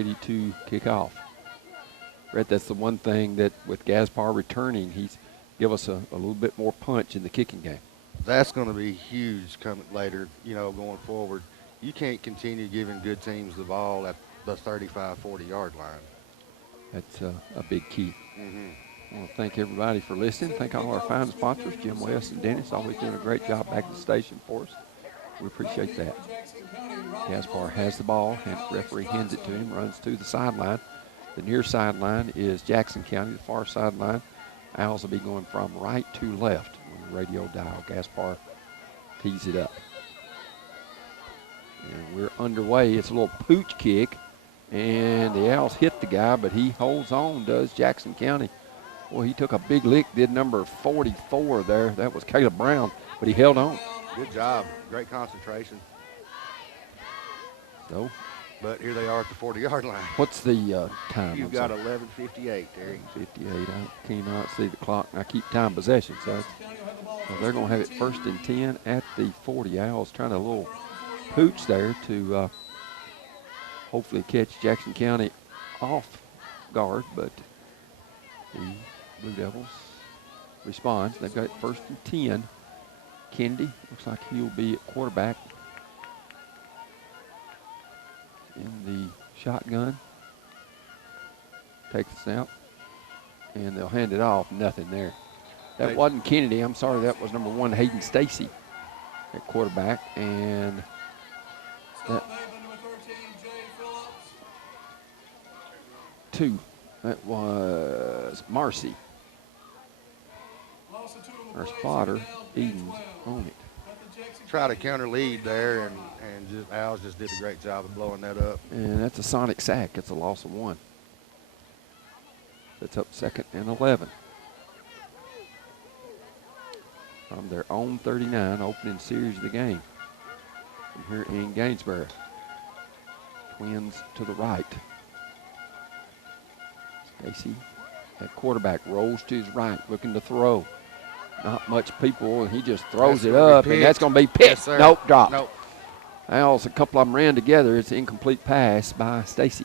ready to kick off. Brett, that's the one thing that with Gaspar returning, he's give us a little bit more punch in the kicking game. That's going to be huge coming later, going forward. You can't continue giving good teams the ball at the 35, 40-yard line. That's a big key. Mm-hmm. I want to thank everybody for listening. Thank all our fine sponsors, Jim West and Dennis, always doing a great job back at the station for us. We appreciate that. Gaspar has the ball, and the referee hands it to him, runs to the sideline. The near sideline is Jackson County, the far sideline. Owls will be going from right to left on the radio dial. Gaspar tees it up. And we're underway. It's a little pooch kick, and the Owls hit the guy, but he holds on, does Jackson County. Well, he took a big lick, did number 44 there. That was Caleb Brown, but he held on. Good job. Great concentration. So, but here they are at the 40-yard line. What's the time? You've got 11:58, Terry. 58. I cannot see the clock, and I keep time possession. So they're going to have it 1st and 10 at the 40. Owls trying a little pooch there to hopefully catch Jackson County off guard, but the Blue Devils responds. They've got it 1st and 10. Kennedy looks like he'll be at quarterback in the shotgun. Takes the snap, and they'll hand it off. Nothing there. That wasn't Kennedy. I'm sorry, that was number 1, Hayden Stacy at quarterback, and that 2. That was Marcy. Our spotter, Eden's on it. Try to counter lead there, and Owls just did a great job of blowing that up. And that's a sonic sack. It's a loss of 1. That's up 2nd and 11. From their own 39, opening series of the game. And here in Gainesboro. Twins to the right. Stacy at quarterback, rolls to his right, looking to throw. Not much people, and he just throws it up, and that's going to be picked. Yes, nope, dropped. Nope. Owls, a couple of them ran together. It's an incomplete pass by Stacy.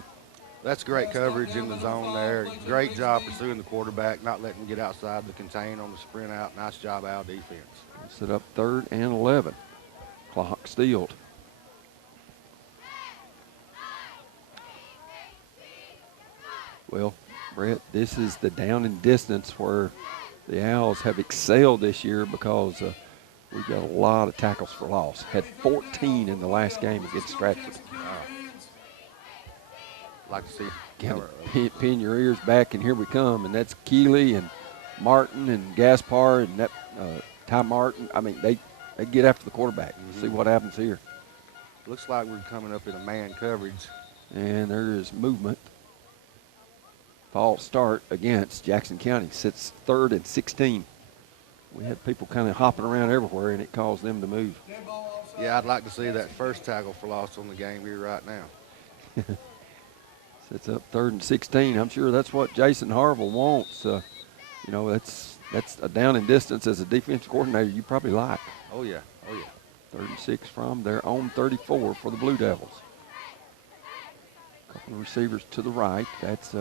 That's great coverage in the zone there. Great job pursuing the quarterback, not letting him get outside the contain on the sprint out. Nice job, Owl defense. Set up 3rd and 11. Clock stilled. Well, Brett, this is the down and distance where the Owls have excelled this year because we've got a lot of tackles for loss. Had 14 in the last game against Stratford. Like to Pin see. pin your ears back, and here we come. And that's Keeley and Martin and Gaspar and that Ty Martin. I mean, they get after the quarterback. See what happens here. Looks like we're coming up in a man coverage. And there is movement. False start against Jackson County. Sits 3rd and 16. We had people kind of hopping around everywhere, and it caused them to move. Yeah, I'd like to see that first tackle for loss on the game here right now. Sets up 3rd and 16. I'm sure that's what Jason Harville wants. That's a down and distance as a defensive coordinator you probably like. Oh, yeah. Oh, yeah. 3rd and 6 from their own 34 for the Blue Devils. Couple of receivers to the right. That's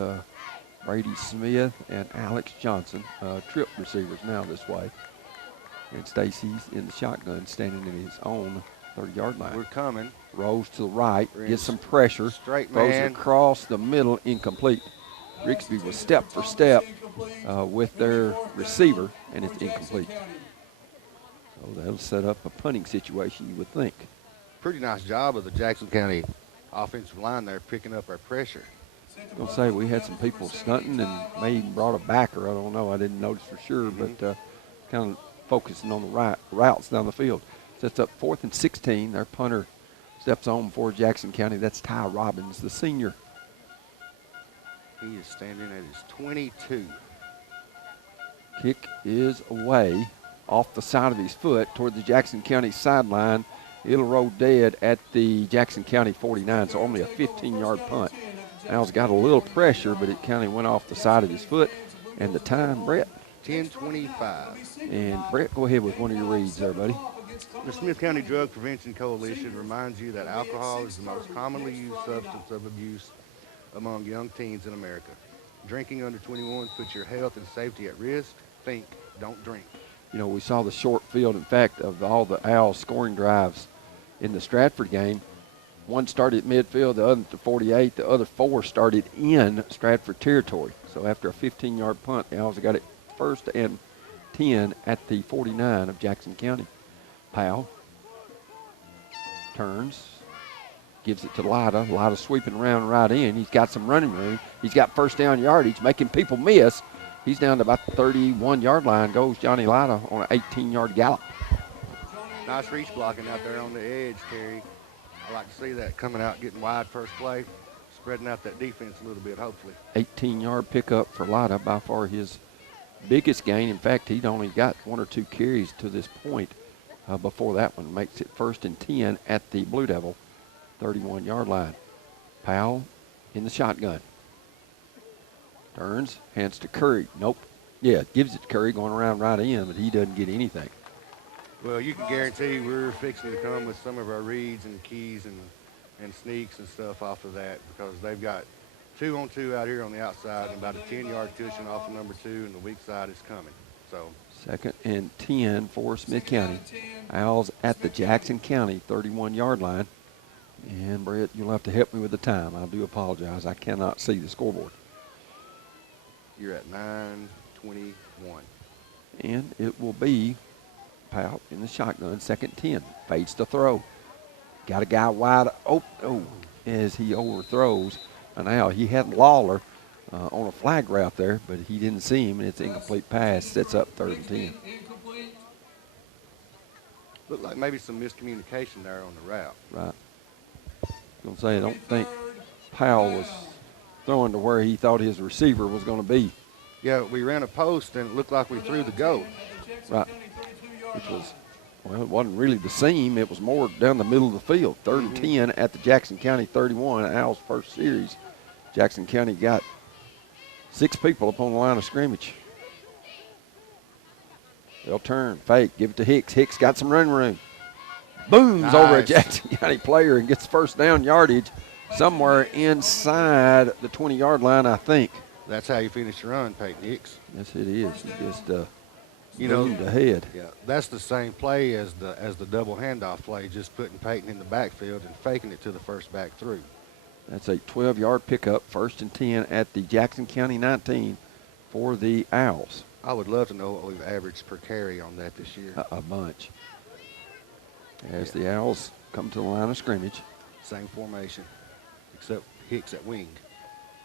Brady Smith and Alex Johnson, trip receivers now this way. And Stacy's in the shotgun, standing in his own 30-yard line. We're coming. Rolls to the right, gets some pressure. Straight throws man. it across the middle, incomplete. Rigsby was step for step with their receiver, and it's incomplete. So that'll set up a punting situation, you would think. Pretty nice job of the Jackson County offensive line there, picking up our pressure. I was going to say, we had some people stunting and may even brought a backer. I don't know. I didn't notice for sure, but kind of focusing on the routes down the field. Sets up 4th and 16. Their punter steps on for Jackson County. That's Ty Robbins, the senior. He is standing at his 22. Kick is away off the side of his foot toward the Jackson County sideline. It'll roll dead at the Jackson County 49, so only a 15-yard punt. Owls got a little pressure, but it kind of went off the side of his foot. And the time, Brett? 10:25. And Brett, go ahead with one of your reads there, buddy. The Smith County Drug Prevention Coalition reminds you that alcohol is the most commonly used substance of abuse among young teens in America. Drinking under 21 puts your health and safety at risk. Think, don't drink. You know, we saw the short field. In fact, of all the Owls scoring drives in the Stratford game, one started at midfield, the other at the 48. The other 4 started in Stratford territory. So after a 15-yard punt, the Owls got it first and 10 at the 49 of Jackson County. Powell turns, gives it to Lida. Lida sweeping around right in. He's got some running room. He's got first down yardage, making people miss. He's down to about the 31-yard line. Goes Johnny Lida on an 18-yard gallop. Nice reach blocking out there on the edge, Terry. I like to see that coming out, getting wide first play, spreading out that defense a little bit, hopefully. 18-yard pickup for Lida, by far his biggest gain. In fact, he'd only got 1 or 2 carries to this point before that one. Makes it first and 10 at the Blue Devil 31-yard line. Powell in the shotgun. Turns, hands to Curry. Nope. Yeah, gives it to Curry going around right in, but he doesn't get anything. Well, you can guarantee we're fixing to come with some of our reads and keys and sneaks and stuff off of that, because they've got 2-on-2 out here on the outside and about a 10-yard cushion off of number 2, and the weak side is coming. So second and 10 for Smith County. Owls at the Jackson County 31-yard line. And Brett, you'll have to help me with the time. I do apologize. I cannot see the scoreboard. You're at 9:21. And it will be Powell in the shotgun, second 10. Fades to throw. Got a guy wide open as he overthrows an owl. He had Lawler on a flag route there, but he didn't see him, and it's an incomplete pass. Sets up third and 10. Looked like maybe some miscommunication there on the route. Right. Going to say, I don't think Powell was throwing to where he thought his receiver was going to be. Yeah, we ran a post, and it looked like we threw the go. Right. Which was, well, it wasn't really the seam. It was more down the middle of the field. Third and 10 at the Jackson County 31, Owls' first series. Jackson County got 6 people up on the line of scrimmage. They'll turn, fake, give it to Hicks. Hicks got some running room. Booms over a Jackson County player and gets first down yardage somewhere inside the 20-yard line, I think. That's how you finish the run, Peyton Hicks. Yes, it is. He just moved ahead. Yeah, that's the same play as the double handoff play, just putting Peyton in the backfield and faking it to the first back through. That's a 12-yard pickup, first and 10 at the Jackson County 19 for the Owls. I would love to know what we've averaged per carry on that this year. A bunch. As the Owls come to the line of scrimmage. Same formation, except Hicks at wing.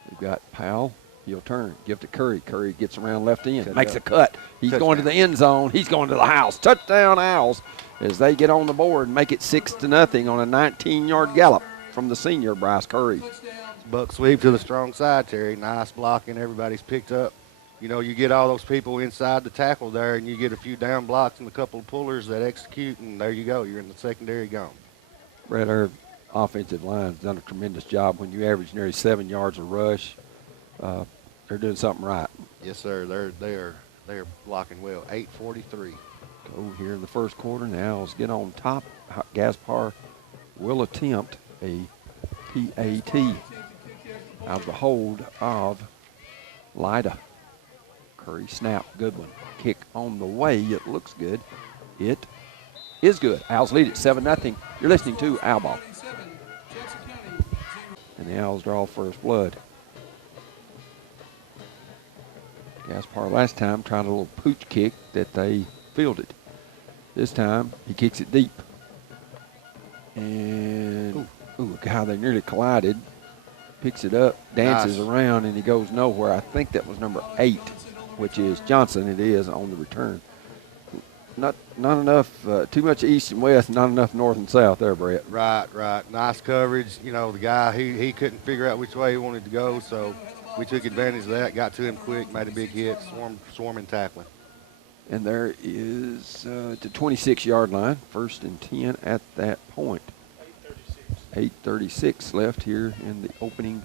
We've got Powell. He'll turn, give to Curry. Curry gets around left end, makes a cut. He's going to the end zone. He's going to the house. Touchdown, Owls, as they get on the board and make it 6-0 on a 19-yard gallop from the senior, Bryce Curry. Buck sweep to the strong side, Terry. Nice blocking. Everybody's picked up. You know, you get all those people inside the tackle there, and you get a few down blocks and a couple of pullers that execute, and there you go. You're in the secondary gone. Brett, our offensive line's done a tremendous job. When you average nearly 7 yards a rush, they're doing something right. Yes, sir. They're blocking well. 8:43. Go here in the first quarter. The Owls get on top. Gaspar will attempt a PAT out of the hold of Lida. Curry snap, good one. Kick on the way. It looks good. It is good. Owls lead it 7-0. You're listening to Owl Ball. And the Owls draw first blood. Gaspar last time tried a little pooch kick that they fielded. This time he kicks it deep. And a guy they nearly collided. Picks it up, dances around, and he goes nowhere. I think that was number 8, which is Johnson. It is on the return. Not enough, too much east and west, not enough north and south there, Brett. Right. Nice coverage. You know, the guy, he couldn't figure out which way he wanted to go, so we took advantage of that, got to him quick, made a big hit, swarming tackling. And there is the 26-yard line, first and 10 at that point. 8:36 left here in the opening.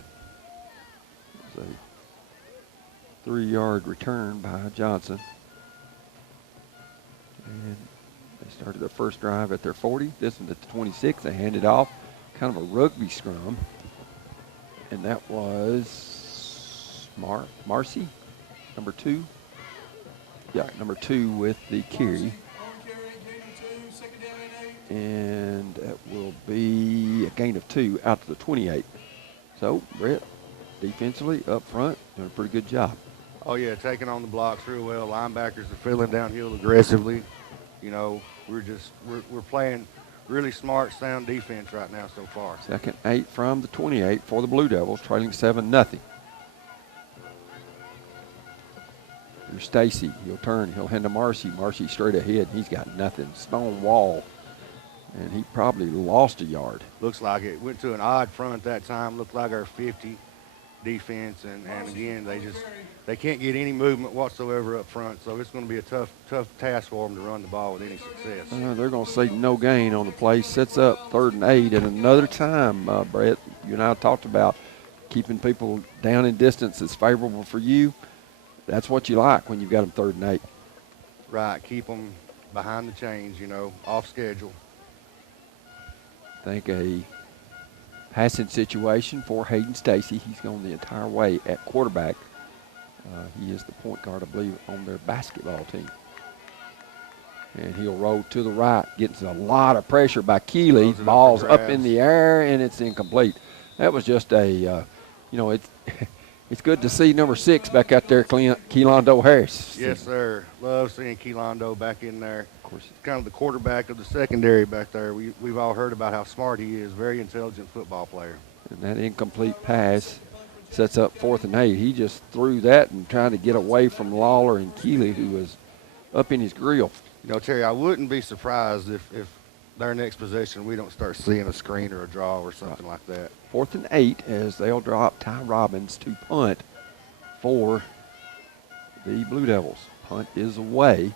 It's a 3-yard return by Johnson. And they started their first drive at their 40. This one's at the 26. They hand it off. Kind of a rugby scrum. And that was Marcy, number 2. Yeah, number 2 with the carry. And that will be a gain of 2 out to the 28. So, Brett, defensively, up front, doing a pretty good job. Oh, yeah, taking on the blocks real well. Linebackers are filling downhill aggressively. You know, we're playing really smart, sound defense right now so far. 2nd 8 from the 28 for the Blue Devils, trailing 7-0. Here's Stacy. He'll turn. He'll hand to Marcy. Marcy straight ahead. He's got nothing. Stone wall. And he probably lost a yard. Looks like it. Went to an odd front that time. Looked like our 50 defense. And again, they can't get any movement whatsoever up front. So it's going to be a tough task for them to run the ball with any success. They're going to see no gain on the play. Sets up 3rd and 8. And another time, Brett, you and I talked about keeping people down in distance is favorable for you. That's what you like when you've got them 3rd and 8. Right. Keep them behind the chains, you know, off schedule. I think a passing situation for Hayden Stacy. He's gone the entire way at quarterback. He is the point guard, I believe, on their basketball team. And he'll roll to the right. Gets a lot of pressure by Keeley. Ball's up in the air, and it's incomplete. That was just a, it's good to see number 6 back out there, Keelondo Harris. Yes, sir. Love seeing Keelondo back in there. Of course, he's kind of the quarterback of the secondary back there. We've all heard about how smart he is. Very intelligent football player. And that incomplete pass sets up 4th and 8. He just threw that and trying to get away from Lawler and Keeley, who was up in his grill. You know, Terry, I wouldn't be surprised if their next possession we don't start seeing a screen or a draw or something like that. 4th and 8 as they'll drop Ty Robbins to punt for the Blue Devils. Punt is away,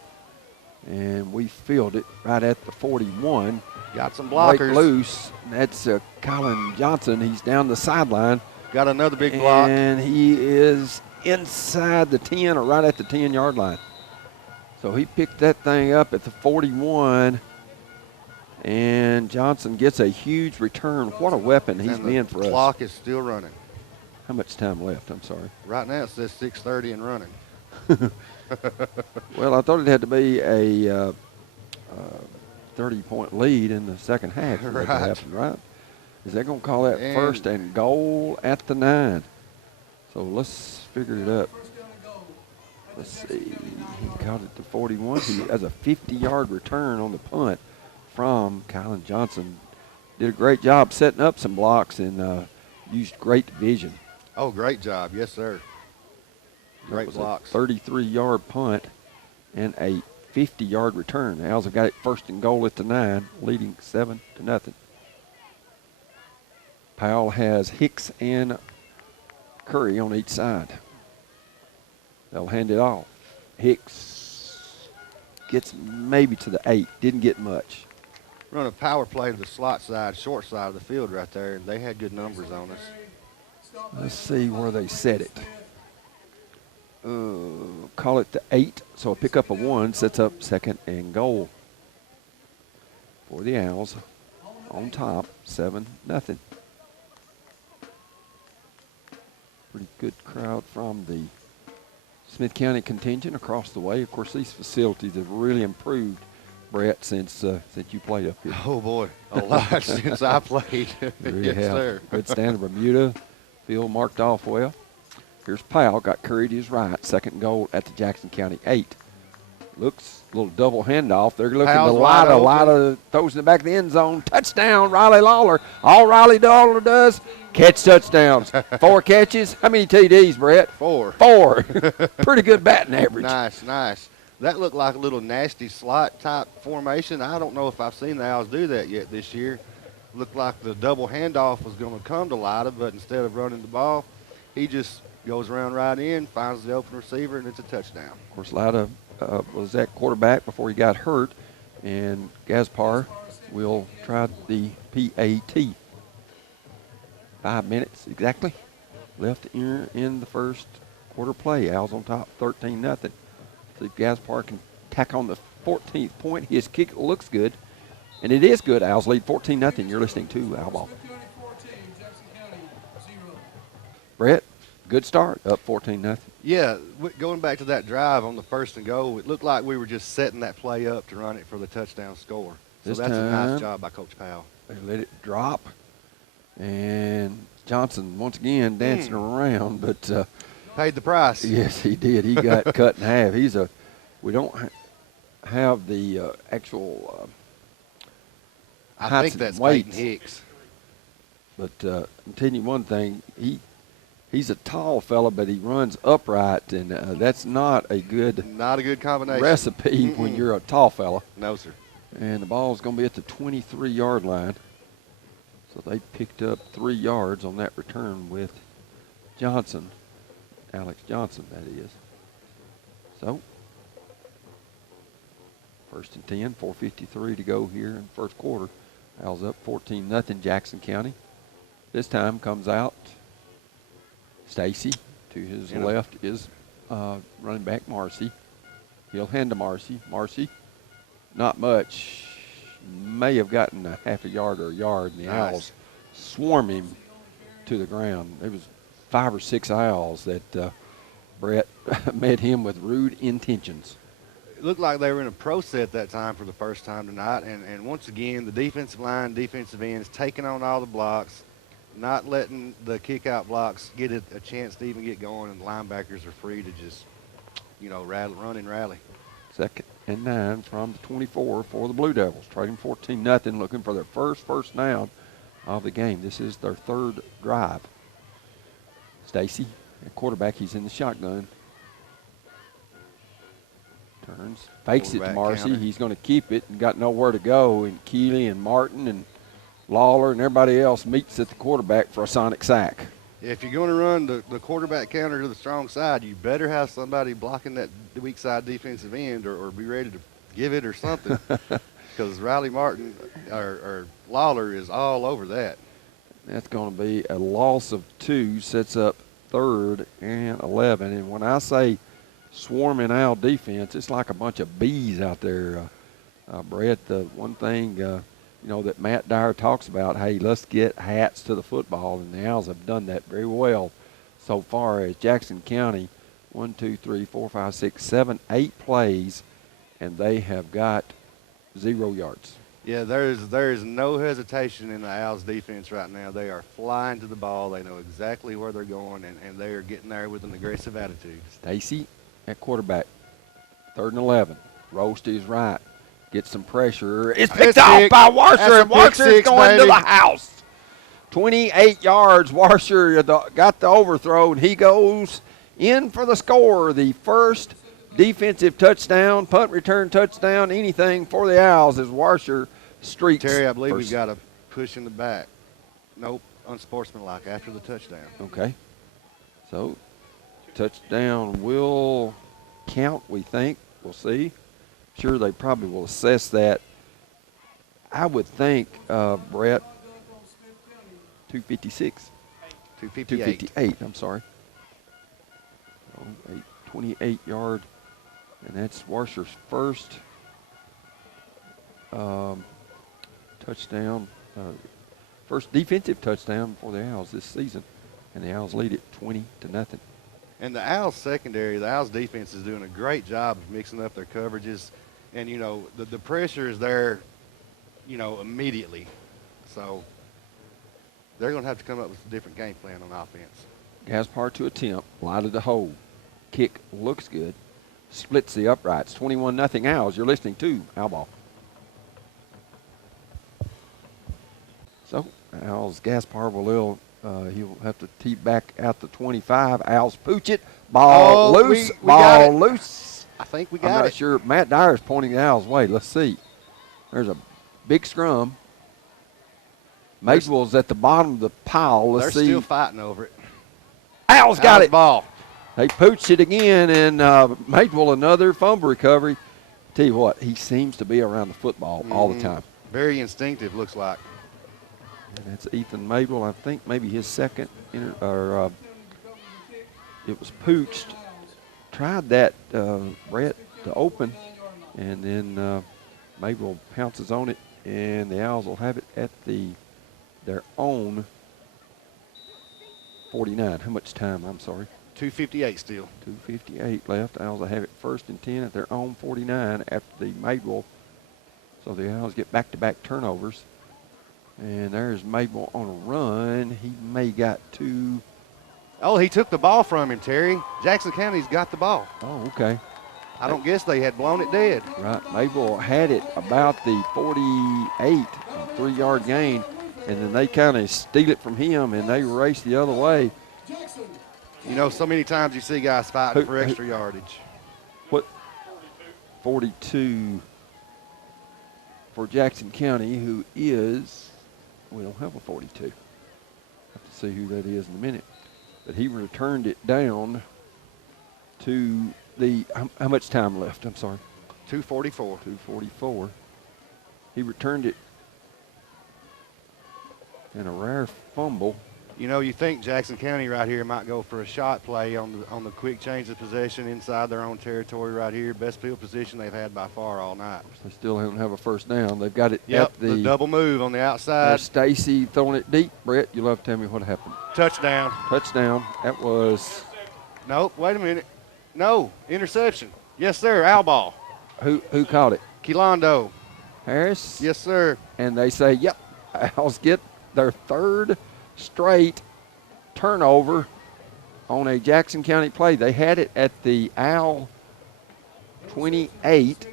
and we filled it right at the 41. Got some blockers. Break loose. That's Colin Johnson. He's down the sideline. Got another big block. And he is inside the 10 or right at the 10-yard line. So he picked that thing up at the 41. And Johnson gets a huge return. What a weapon he's been for us. The clock is still running. How much time left? I'm sorry. Right now it says 6:30 and running. Well, I thought it had to be a 30-point lead in the second half. Right. To happen, right? Is that going to call that 1st and goal at the 9? So let's figure it up. Let's see. He caught it to 41. He has a 50-yard return on the punt from Colin Johnson. Did a great job setting up some blocks and used great vision. Oh, great job. Yes, sir. Great blocks. 33-yard punt and a 50-yard return. The Owls have got it 1st and goal at the 9, leading 7-0. Powell has Hicks and Curry on each side. They'll hand it off. Hicks gets maybe to the 8. Didn't get much. Run a power play to the slot side, short side of the field right there, and they had good numbers on us. Let's see where they set it. Call it the 8, so a pickup of 1 sets up 2nd and goal for the Owls. On top, 7-0. Pretty good crowd from the Smith County contingent across the way. Of course, these facilities have really improved, Brett, since you played up here. Oh, boy, a lot since I played. Really yes, have. sir. Good stand of Bermuda. Field marked off well. Here's Powell, got Curry to his right. 2nd goal at the Jackson County 8. Looks a little double handoff. They're looking to light a throws in the back of the end zone. Touchdown, Riley Lawler. All Riley Lawler does, catch touchdowns. 4 catches. How many TDs, Brett? 4. 4. Pretty good batting average. Nice, nice. That looked like a little nasty slot type formation. I don't know if I've seen the Owls do that yet this year. Looked like the double handoff was going to come to Lida, but instead of running the ball, he just goes around right in, finds the open receiver, and it's a touchdown. Of course, Lida was at quarterback before he got hurt, and Gaspar will try the PAT. 5 minutes exactly left in the first quarter play. Owls on top, 13-0. See if Gaspar can tack on the 14th point. His kick looks good, and it is good. Owls lead 14-0. You're listening to Owl Ball. Brett, good start, up 14-0. Yeah, going back to that drive on the 1st and goal, it looked like we were just setting that play up to run it for the touchdown score. So This that's a time, nice job by Coach Powell. They let it drop, and Johnson once again dancing around, but paid the price. yes, he did. He got cut in half. We don't have the actual I think that's weights. Peyton Hicks. But I'm telling you one thing, he's a tall fella, but he runs upright, and that's not a good combination recipe when you're a tall fella. No, sir. And the ball's going to be at the 23-yard line. So they picked up 3 yards on that return with Johnson, Alex Johnson, that is. So, 1st and 10, 4:53 to go here in the first quarter. Owls up 14-0 Jackson County. This time comes out Stacy. To his left is running back Marcy. He'll hand to Marcy. Marcy, not much. May have gotten a half a yard or a yard, and the Owls swarm him to the ground. There was 5 or 6 Owls that Brett met him with rude intentions. It looked like they were in a pro set that time for the first time tonight, and once again, the defensive line, defensive ends taking on all the blocks, not letting the kick-out blocks get a chance to even get going, and the linebackers are free to just, run and rally. 2nd and 9 from the 24 for the Blue Devils, trading 14-0, looking for their first down of the game. This is their 3rd drive. Stacy, at quarterback, he's in the shotgun. Turns, fakes it to Marcy. Counter. He's going to keep it and got nowhere to go. And Keeley and Martin and Lawler and everybody else meets at the quarterback for a sonic sack. If you're going to run the quarterback counter to the strong side, you better have somebody blocking that weak side defensive end or be ready to give it or something. Because Riley Martin or Lawler is all over that. That's going to be a loss of 2, sets up 3rd and 11. And when I say swarming Owl defense, it's like a bunch of bees out there, Brett. The one thing, that Matt Dyer talks about, hey, let's get hats to the football, and the Owls have done that very well so far. As Jackson County, 1, 2, 3, 4, 5, 6, 7, 8 plays, and they have got 0 yards. Yeah, there is no hesitation in the Owls defense right now. They are flying to the ball. They know exactly where they're going, and they are getting there with an aggressive attitude. Stacy at quarterback, 3rd and 11. Rolls to his right. Gets some pressure. It's picked off by Washer, and Washer's going to the house. 28 yards. Washer got the overthrow, and he goes in for the score. The first defensive touchdown, punt return touchdown, anything for the Owls as Washer streaks. Terry, I believe we've got a push in the back. Nope, unsportsmanlike after the touchdown. Okay. So, touchdown will count, we think. We'll see. Sure, they probably will assess that. I would think, Brett, 256. 258, I'm sorry. 28-yard, and that's Washer's first touchdown, first defensive touchdown for the Owls this season, and the Owls lead it 20-0. And the Owls secondary, the Owls defense is doing a great job of mixing up their coverages. And, the pressure is there, immediately. So they're going to have to come up with a different game plan on offense. Gaspar to attempt, line of the hole. Kick looks good. Splits the uprights. 21-0 Owls. You're listening to Owl Ball. So, Owls, Gaspar will he'll have to tee back out the 25. Owls pooch it. Ball loose. Ball loose. I think we got it. I'm not sure. Matt Dyer is pointing the Owls' way. Let's see. There's a big scrum. Madewell's at the bottom of the pile. Let's see. They're still fighting over it. Owls got it. Ball. They pooched it again, and Madewell another fumble recovery. Tell you what, he seems to be around the football all the time. Very instinctive, looks like. And that's Ethan Madewell. I think maybe his second, it was pooched. Tried that, Brett, to open, and then Madewell pounces on it, and the Owls will have it at their own 49. How much time? I'm sorry. 2:58 still. 2:58 left. Owls will have it 1st and 10 at their own 49 after the Madewell. So the Owls get back-to-back turnovers. And there's Madewell on a run. He may got 2. Oh, he took the ball from him, Terry. Jackson County's got the ball. Oh, okay. I don't guess they had blown it dead. Right. Madewell had it about the 48, 3-yard gain, and then they kind of steal it from him, and they race the other way. You know, so many times you see guys fighting for extra yardage. What? 42 for Jackson County, who is, we don't have a 42. Have to see who that is in a minute. But he returned it down to the, how much time left? I'm sorry. 2:44. 2:44. He returned it in a rare fumble. You know, you think Jackson County right here might go for a shot play on the quick change of possession inside their own territory right here. Best field position they've had by far all night. They still don't have a first down. They've got it Yep, at the double move on the outside. Stacy throwing it deep. Brett, you'll have to tell me what happened. Touchdown. Touchdown. That was. Nope, wait a minute. No, interception. Yes, sir, owl ball. Who caught it? Quilondo. Harris? Yes, sir. And they say, yep, Owls get their 3rd straight turnover on a Jackson County play. They had it at the Owl 28,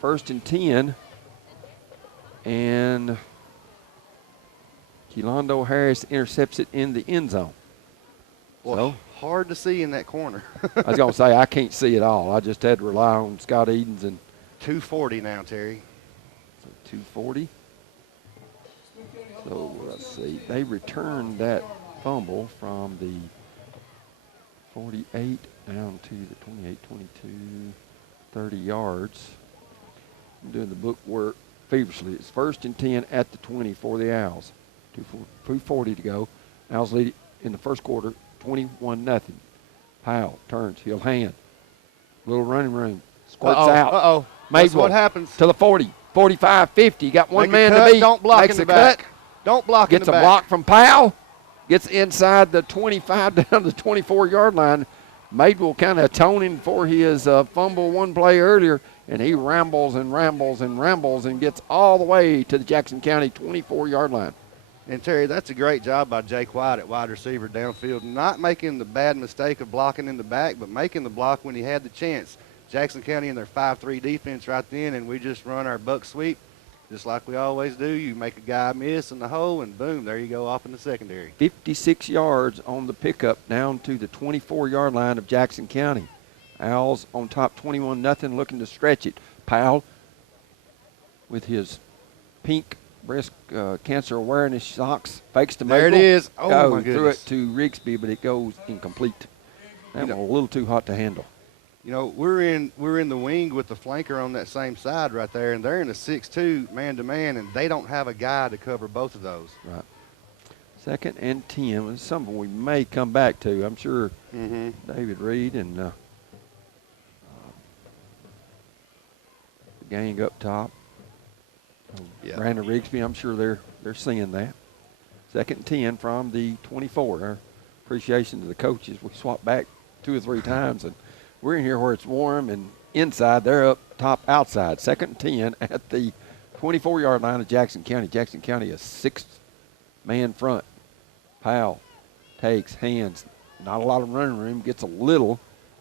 1st and 10, and Quilondo Harris intercepts it in the end zone. Well, so, hard to see in that corner. I was going to say, I can't see it all. I just had to rely on Scott Edens. And 2:40 now, Terry. So 2:40. So let's see. They returned that fumble from the 48 down to the 28, 22, 30 yards. I'm doing the book work feverishly. It's 1st and 10 at the 20 for the Owls. 2:40 to go. Owls lead it in the first quarter, 21-0. Powell turns, he'll hand. Little running room. Squirts out. Uh-oh. That's what happens. To the 40, 45, 50. Got one man to beat. Don't block Makes in the a cut. back. Don't block in the back. Gets a block from Powell. Gets inside the 25 down to the 24-yard line. Madewell kind of atoning for his fumble one play earlier, and he rambles and rambles and rambles and gets all the way to the Jackson County 24-yard line. And, Terry, that's a great job by Jake White at wide receiver downfield, not making the bad mistake of blocking in the back, but making the block when he had the chance. Jackson County in their 5-3 defense right then, and we just run our buck sweep just like we always do. You make a guy miss in the hole, and boom, there you go off in the secondary. 56 yards on the pickup down to the 24-yard line of Jackson County. Owls on top 21-0, looking to stretch it. Powell with his pink breast cancer awareness socks, fakes to There Madewell. it is. Oh, my Threw goodness. it to Rigsby, but it goes incomplete. That was a little too hot to handle. You know, we're in the wing with the flanker on that same side right there, and they're in a 6-2 man-to-man, and they don't have a guy to cover both of those. Right. 2nd and 10 is something we may come back to. I'm sure David Reed and the gang up top. Brandon Rigsby, I'm sure they're seeing that. 2nd and 10 from the 24. Our appreciation to the coaches. We swapped back 2 or 3 times, and we're in here where it's warm, and inside they're up top outside. 2nd and 10 at the 24-yard line of Jackson County. Jackson County a 6-man front. Powell takes, hands. Not a lot of running room. Gets a little.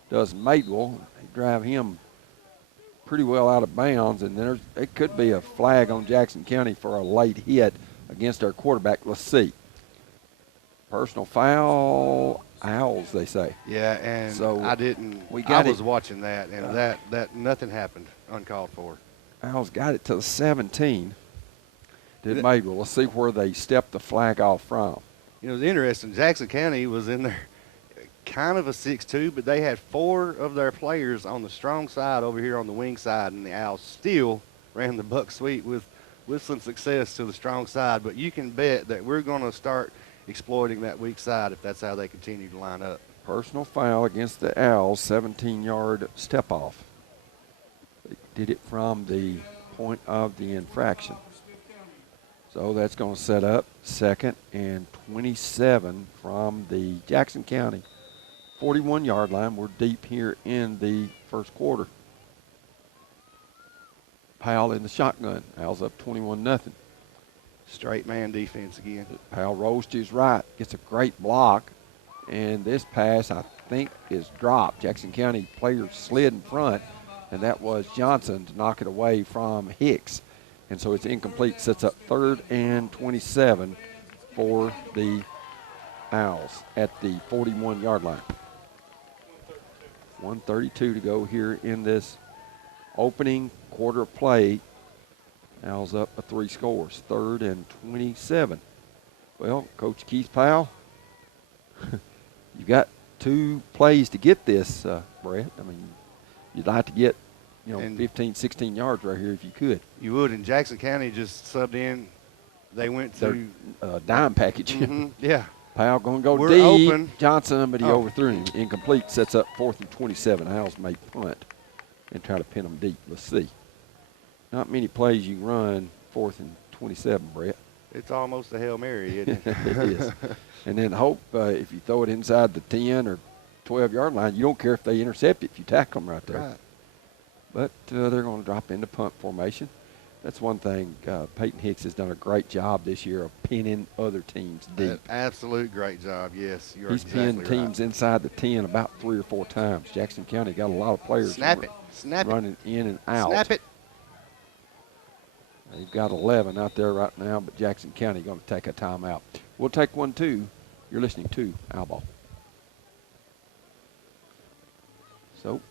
Does Madewell. They drive him pretty well out of bounds, and it could be a flag on Jackson County for a late hit against our quarterback. Let's see. Personal foul, Owls, they say. Yeah, and so I didn't. I was watching that, and that nothing happened uncalled for. Owls got it to the 17. Did Madewell. Let's see where they stepped the flag off from. You know, it's interesting. Jackson County was in there kind of a 6-2, but they had 4 of their players on the strong side over here on the wing side, and the Owls still ran the buck sweep with some success to the strong side. But you can bet that we're going to start exploiting that weak side if that's how they continue to line up. Personal foul against the Owls, 17-yard step off. They did it from the point of the infraction. So that's going to set up 2nd and 27 from the Jackson County 41-yard line. We're deep here in the first quarter. Powell in the shotgun. Owls up 21-0. Straight man defense again. Powell rolls to his right, gets a great block, and this pass, I think, is dropped. Jackson County player slid in front, and that was Johnson to knock it away from Hicks. And so it's incomplete, sets up 3rd and 27 for the Owls at the 41-yard line. 1:32 to go here in this opening quarter of play. Owls up 3 scores, 3rd and 27. Well, Coach Keith Powell, you got 2 plays to get this, Brett. I mean, you'd like to get, 15, 16 yards right here if you could. You would, and Jackson County just subbed in. They went to dime package. Yeah. Powell going to go We're deep. open. Johnson, but he overthrew him. Incomplete, sets up 4th and 27. Owls may punt and try to pin them deep. Let's see. Not many plays you can run 4th and 27, Brett. It's almost a Hail Mary, isn't it? It is. And then hope if you throw it inside the 10 or 12-yard line, you don't care if they intercept it if you tackle them right there. Right. But they're going to drop into punt formation. That's one thing. Peyton Hicks has done a great job this year of pinning other teams deep. An absolute great job, yes. You're He's exactly pinned teams inside the 10 about 3 or 4 times. Jackson County got a lot of players Snap it. running in and out. Snap it. They've got 11 out there right now, but Jackson County going to take a timeout. We'll take one, too. You're listening to Owl Ball. So,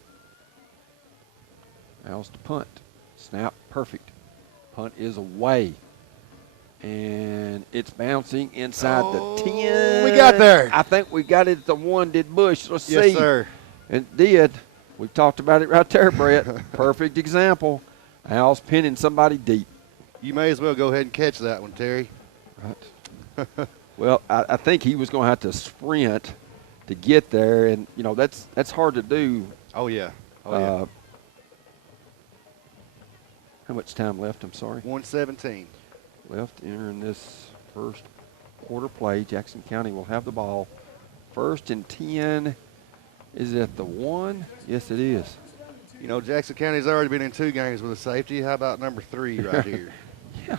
Owls to punt. Snap, perfect. Punt is away. And it's bouncing inside the 10. We got there. I think we got it at the 1, did Bush. Let's see. Yes, sir. It did. We've talked about it right there, Brett. Perfect example. Owls pinning somebody deep. You may as well go ahead and catch that one, Terry. Right. Well, I think he was going to have to sprint to get there, and, that's hard to do. Oh, yeah. Oh, yeah. How much time left? I'm sorry. 1:17. Left entering this first quarter play. Jackson County will have the ball. 1st and 10. Is it the 1? Yes, it is. Jackson County's already been in 2 games with a safety. How about number 3 right here? Yeah.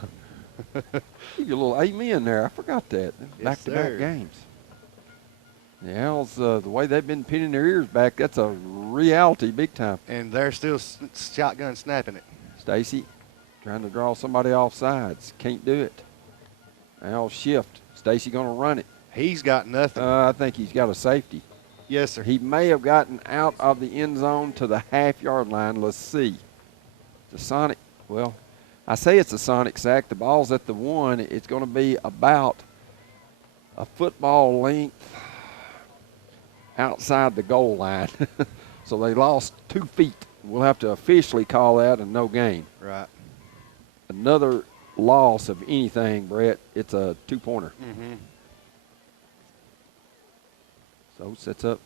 Give you a little amen there. I forgot that. Back-to-back games. The Owls, the way they've been pinning their ears back, that's a reality big time. And they're still shotgun snapping it. Stacy trying to draw somebody off sides. Can't do it. Owls shift. Stacy going to run it. He's got nothing. I think he's got a safety. Yes, sir. He may have gotten out of the end zone to the half-yard line. Let's see. The Sonic, well, I say it's a Sonic sack. The ball's at the 1. It's going to be about a football length outside the goal line. So they lost 2 feet. We'll have to officially call that a no gain. Right. Another loss of anything, Brett, it's a 2-pointer. Mm-hmm. So sets up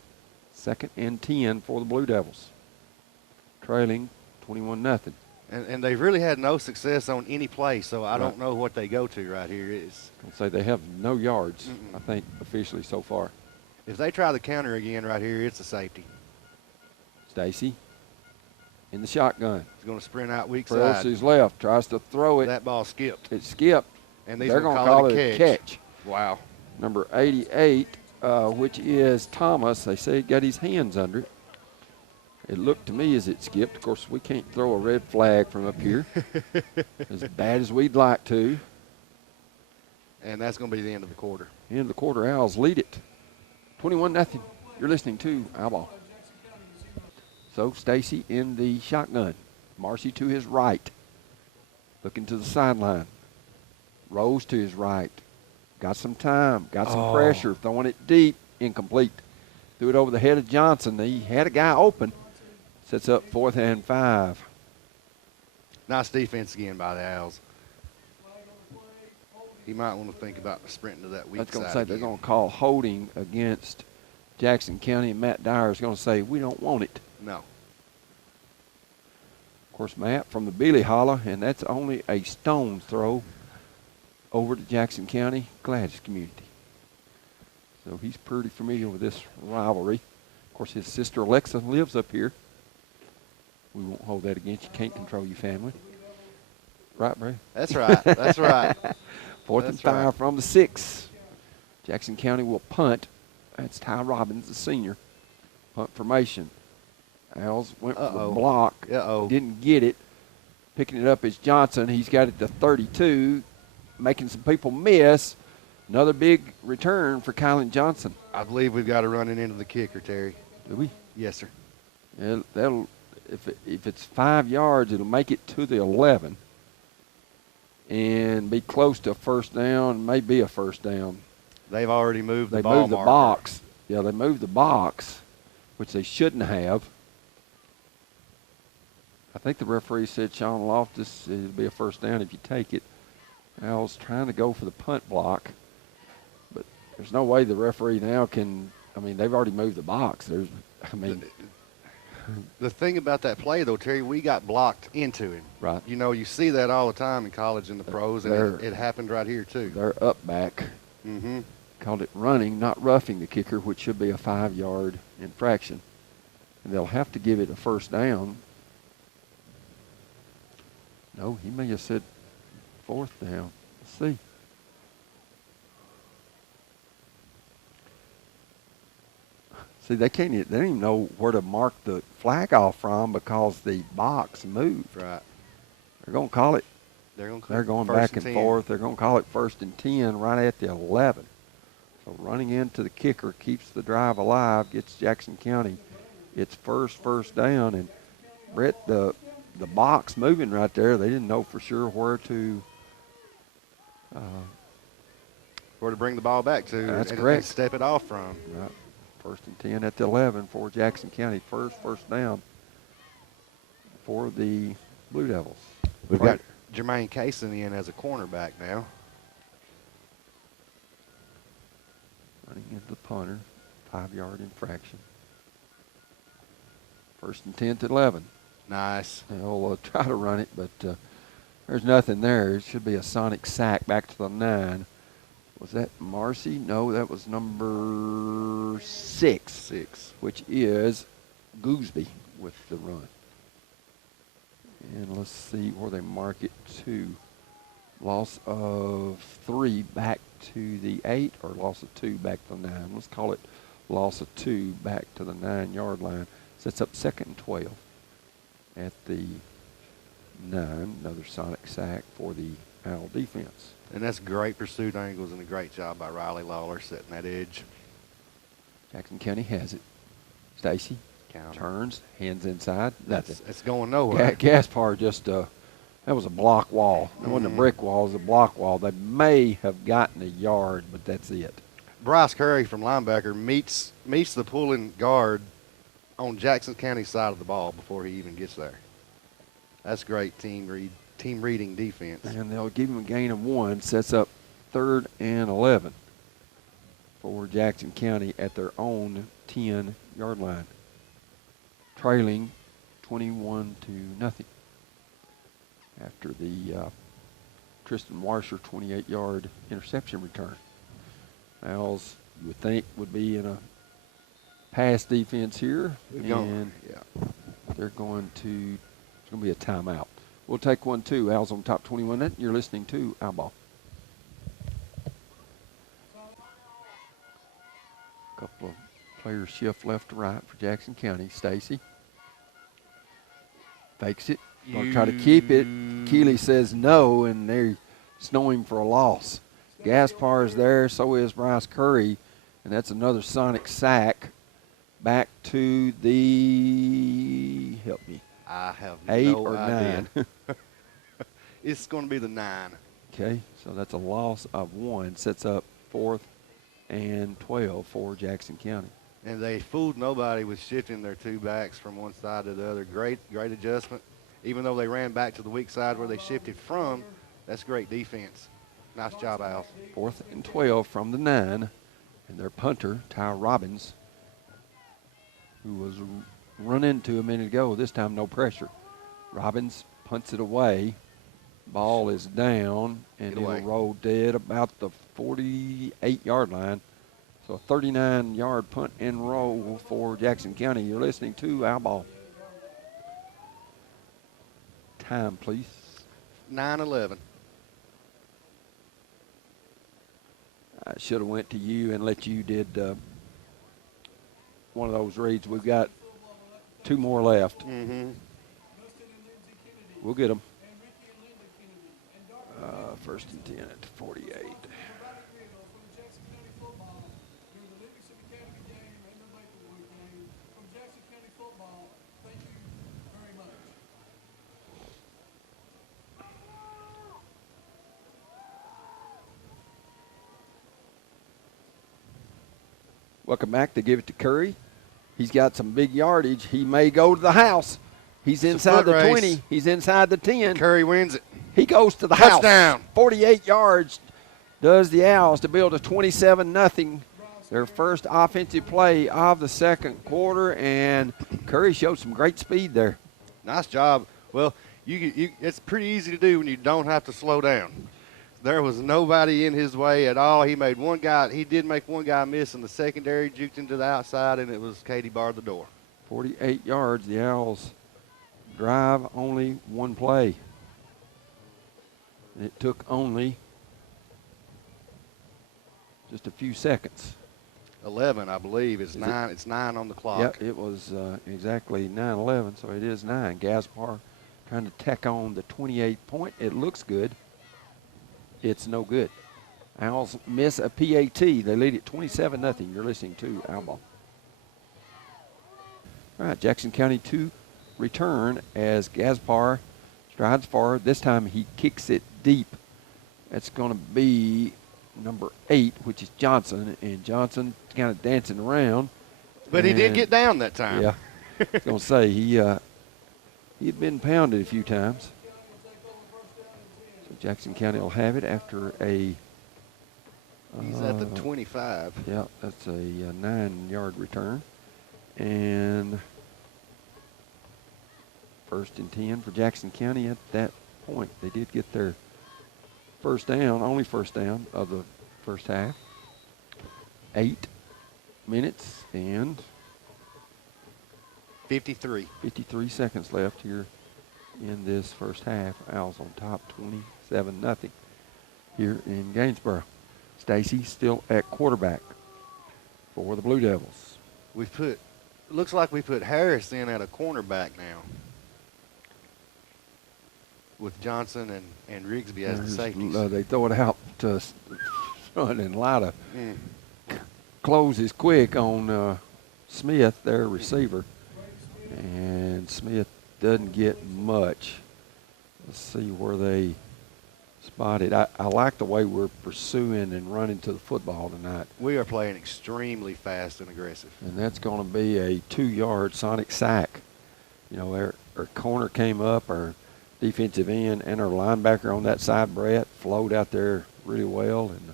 2nd and 10 for the Blue Devils. Trailing 21-0. And they've really had no success on any play, so I don't know what they go to right here. I'll say they have no yards, I think, officially so far. If they try the counter again right here, it's a safety. Stacy in the shotgun. He's going to sprint out weak Throws side. to his left, tries to throw it. That ball skipped. It skipped. And they're going to call it a catch. Wow. Number 88, which is Thomas. They say he got his hands under it. It looked to me as it skipped. Of course, we can't throw a red flag from up here as bad as we'd like to. And that's going to be the end of the quarter. End of the quarter, Owls lead it. 21-0. You're listening to Owl Ball. So Stacy in the shotgun. Marcy to his right. Looking to the sideline. Rose to his right. Got some time. Got some pressure. Throwing it deep. Incomplete. Threw it over the head of Johnson. He had a guy open. Sets up 4th and 5. Nice defense again by the Owls. He might want to think about sprinting to that weak side. That's going to say they're going to call holding against Jackson County, and Matt Dyer is going to say, we don't want it. No. Of course, Matt from the Billy Holler, and that's only a stone's throw over to Jackson County Gladys community. So he's pretty familiar with this rivalry. Of course, his sister Alexa lives up here. We won't hold that against you. Can't control your family. Right, Bray? That's right. That's right. Fourth and 5 from the 6. Jackson County will punt. That's Ty Robbins, the senior. Punt formation. Owls went for the block. Didn't get it. Picking it up is Johnson. He's got it to 32, making some people miss. Another big return for Kylan Johnson. I believe we've got to run it into the kicker, Terry. Do we? Yes, sir. Yeah, that'll if it's 5 yards, it'll make it to the 11 and be close to a first down, maybe a first down. They've already moved the ball They moved the marker. box. Yeah, they moved the box, which they shouldn't have. I think the referee said, Sean Loftus, it'll be a first down if you take it. Al's trying to go for the punt block, but there's no way the referee now can. I mean, they've already moved the box. The thing about that play, though, Terry, we got blocked into him. Right. You know, you see that all the time in college and the pros, and it happened right here, too. They're up back. Mm-hmm. Called it running, not roughing the kicker, which should be a 5-yard infraction. And they'll have to give it a first down. No, he may have said fourth down. Let's see. See, they don't even know where to mark the flag off from because the box moved. Right. They're going to call it. They're going back and forth. They're going to call it 1st and 10 right at the 11. So running into the kicker keeps the drive alive, gets Jackson County its first down. And, Brett, the box moving right there, they didn't know for sure where to bring the ball back to. That's and correct. Step it off from. Right. 1st and 10 at the 11 for Jackson County. First down for the Blue Devils. We've got Jermaine Cason in as a cornerback now. Running into the punter, 5-yard infraction. 1st and 10 at 11. Nice. They'll try to run it, but there's nothing there. It should be a sonic sack back to the 9. Was that Marcy? No, that was number 6, which is Gooseby with the run. And let's see where they mark it to. Loss of 3 back to the 8 or loss of 2 back to the 9. Let's call it loss of 2 back to the 9-yard line. Sets up 2nd and 12 at the 9. Another sonic sack for the Owl defense. And that's great pursuit angles and a great job by Riley Lawler setting that edge. Jackson County has it. Stacy turns, hands inside. It's going nowhere. Gaspar just, that was a block wall. It wasn't a brick wall, it was a block wall. They may have gotten a yard, but that's it. Bryce Curry from linebacker meets the pulling guard on Jackson County's side of the ball before he even gets there. That's great team reading defense. And they'll give him a gain of 1. Sets up 3rd and 11 for Jackson County at their own 10-yard line. Trailing 21-0 after the Tristan Washer 28-yard interception return. Owls, you would think, would be in a pass defense here. They're going to, it's going to be a timeout. We'll take one, too. Owls on top 21. You're listening to Owl Ball. A couple of players shift left to right for Jackson County. Stacy fakes it. Going to try to keep it. Keeley says no, and they're snowing for a loss. Gaspar is there. So is Bryce Curry. And that's another sonic sack back to the, help me. I have 8 no or idea. 9. It's going to be the 9. Okay, so that's a loss of 1. Sets up 4th and 12 for Jackson County. And they fooled nobody with shifting their 2 backs from one side to the other. Great adjustment. Even though they ran back to the weak side where they shifted from, that's great defense. Nice job, Owls. 4th and 12 from the 9. And their punter, Ty Robbins, who was run into a minute ago. This time, no pressure. Robbins punts it away. Ball is down, and Get it'll away. roll dead about the 48-yard line. So a 39-yard punt and roll for Jackson County. You're listening to Our Ball. Time, please. 9-11. I should have went to you and let you did one of those reads. We've got 2 more left. Mm-hmm. We'll get them. First and 10 at 48. Welcome back. They give it to Curry. He's got some big yardage. He may go to the house. He's inside the 20. He's inside the 10. Curry wins it. He goes to the Touchdown. house. 48 yards does the Owls to build a 27-0. Their first offensive play of the second quarter, and Curry showed some great speed there. Nice job. Well, it's pretty easy to do when you don't have to slow down. There was nobody in his way at all. He made one guy. He did make one guy miss in the secondary, juked into the outside, and it was Katie barred the door. 48 yards. The Owls drive only one play. It took only just a few seconds. 11, I believe. It's 9. It's 9 on the clock. Yep, it was exactly 9-11, so it is 9. Gaspar trying to tack on the 28-point. It looks good. It's no good. Owls miss a PAT. They lead it 27-0. You're listening to Owl Ball. All right, Jackson County to return as Gaspar strides forward. This time he kicks it deep. That's going to be number 8, which is Johnson, and Johnson kind of dancing around. But he did get down that time. Yeah, I was going to say he had been pounded a few times. So Jackson County will have it after a. He's at the 25. Yeah, that's a 9-yard return, and first and 10 for Jackson County at that point. They did get their first down, only first down of the first half. 8 minutes and 53 seconds left here in this first half. Owls on top 27-0 here in Gainesboro. Stacy still at quarterback for the Blue Devils. Looks like we put Harris in at a cornerback now, with Johnson and Rigsby as the safeties. They throw it out to front, and Lida closes quick on Smith, their receiver. And Smith doesn't get much. Let's see where they spotted. I like the way we're pursuing and running to the football tonight. We are playing extremely fast and aggressive. And that's going to be a 2-yard sonic sack. You know, our corner came up, our defensive end and our linebacker on that side, Brett, flowed out there really well and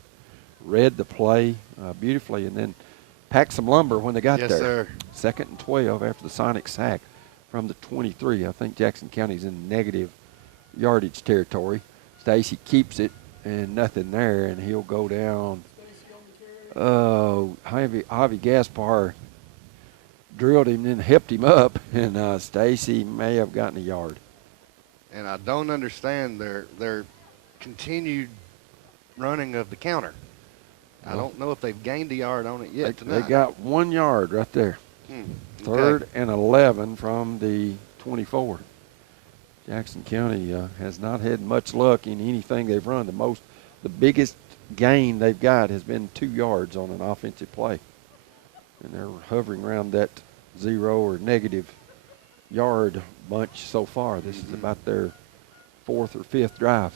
read the play beautifully, and then packed some lumber when they got there. Yes, sir. Second and 12 after the sonic sack from the 23. I think Jackson County's in negative yardage territory. Stacy keeps it and nothing there, and he'll go down. Javi Gaspar drilled him and then hipped him up, and Stacy may have gotten a yard. And I don't understand their continued running of the counter. I don't know if they've gained a yard on it yet tonight. They got 1 yard right there. Third and 11 from the 24. Jackson County has not had much luck in anything they've run. The biggest gain they've got has been 2 yards on an offensive play. And they're hovering around that 0 or negative yard bunch so far. This is about their 4th or 5th drive.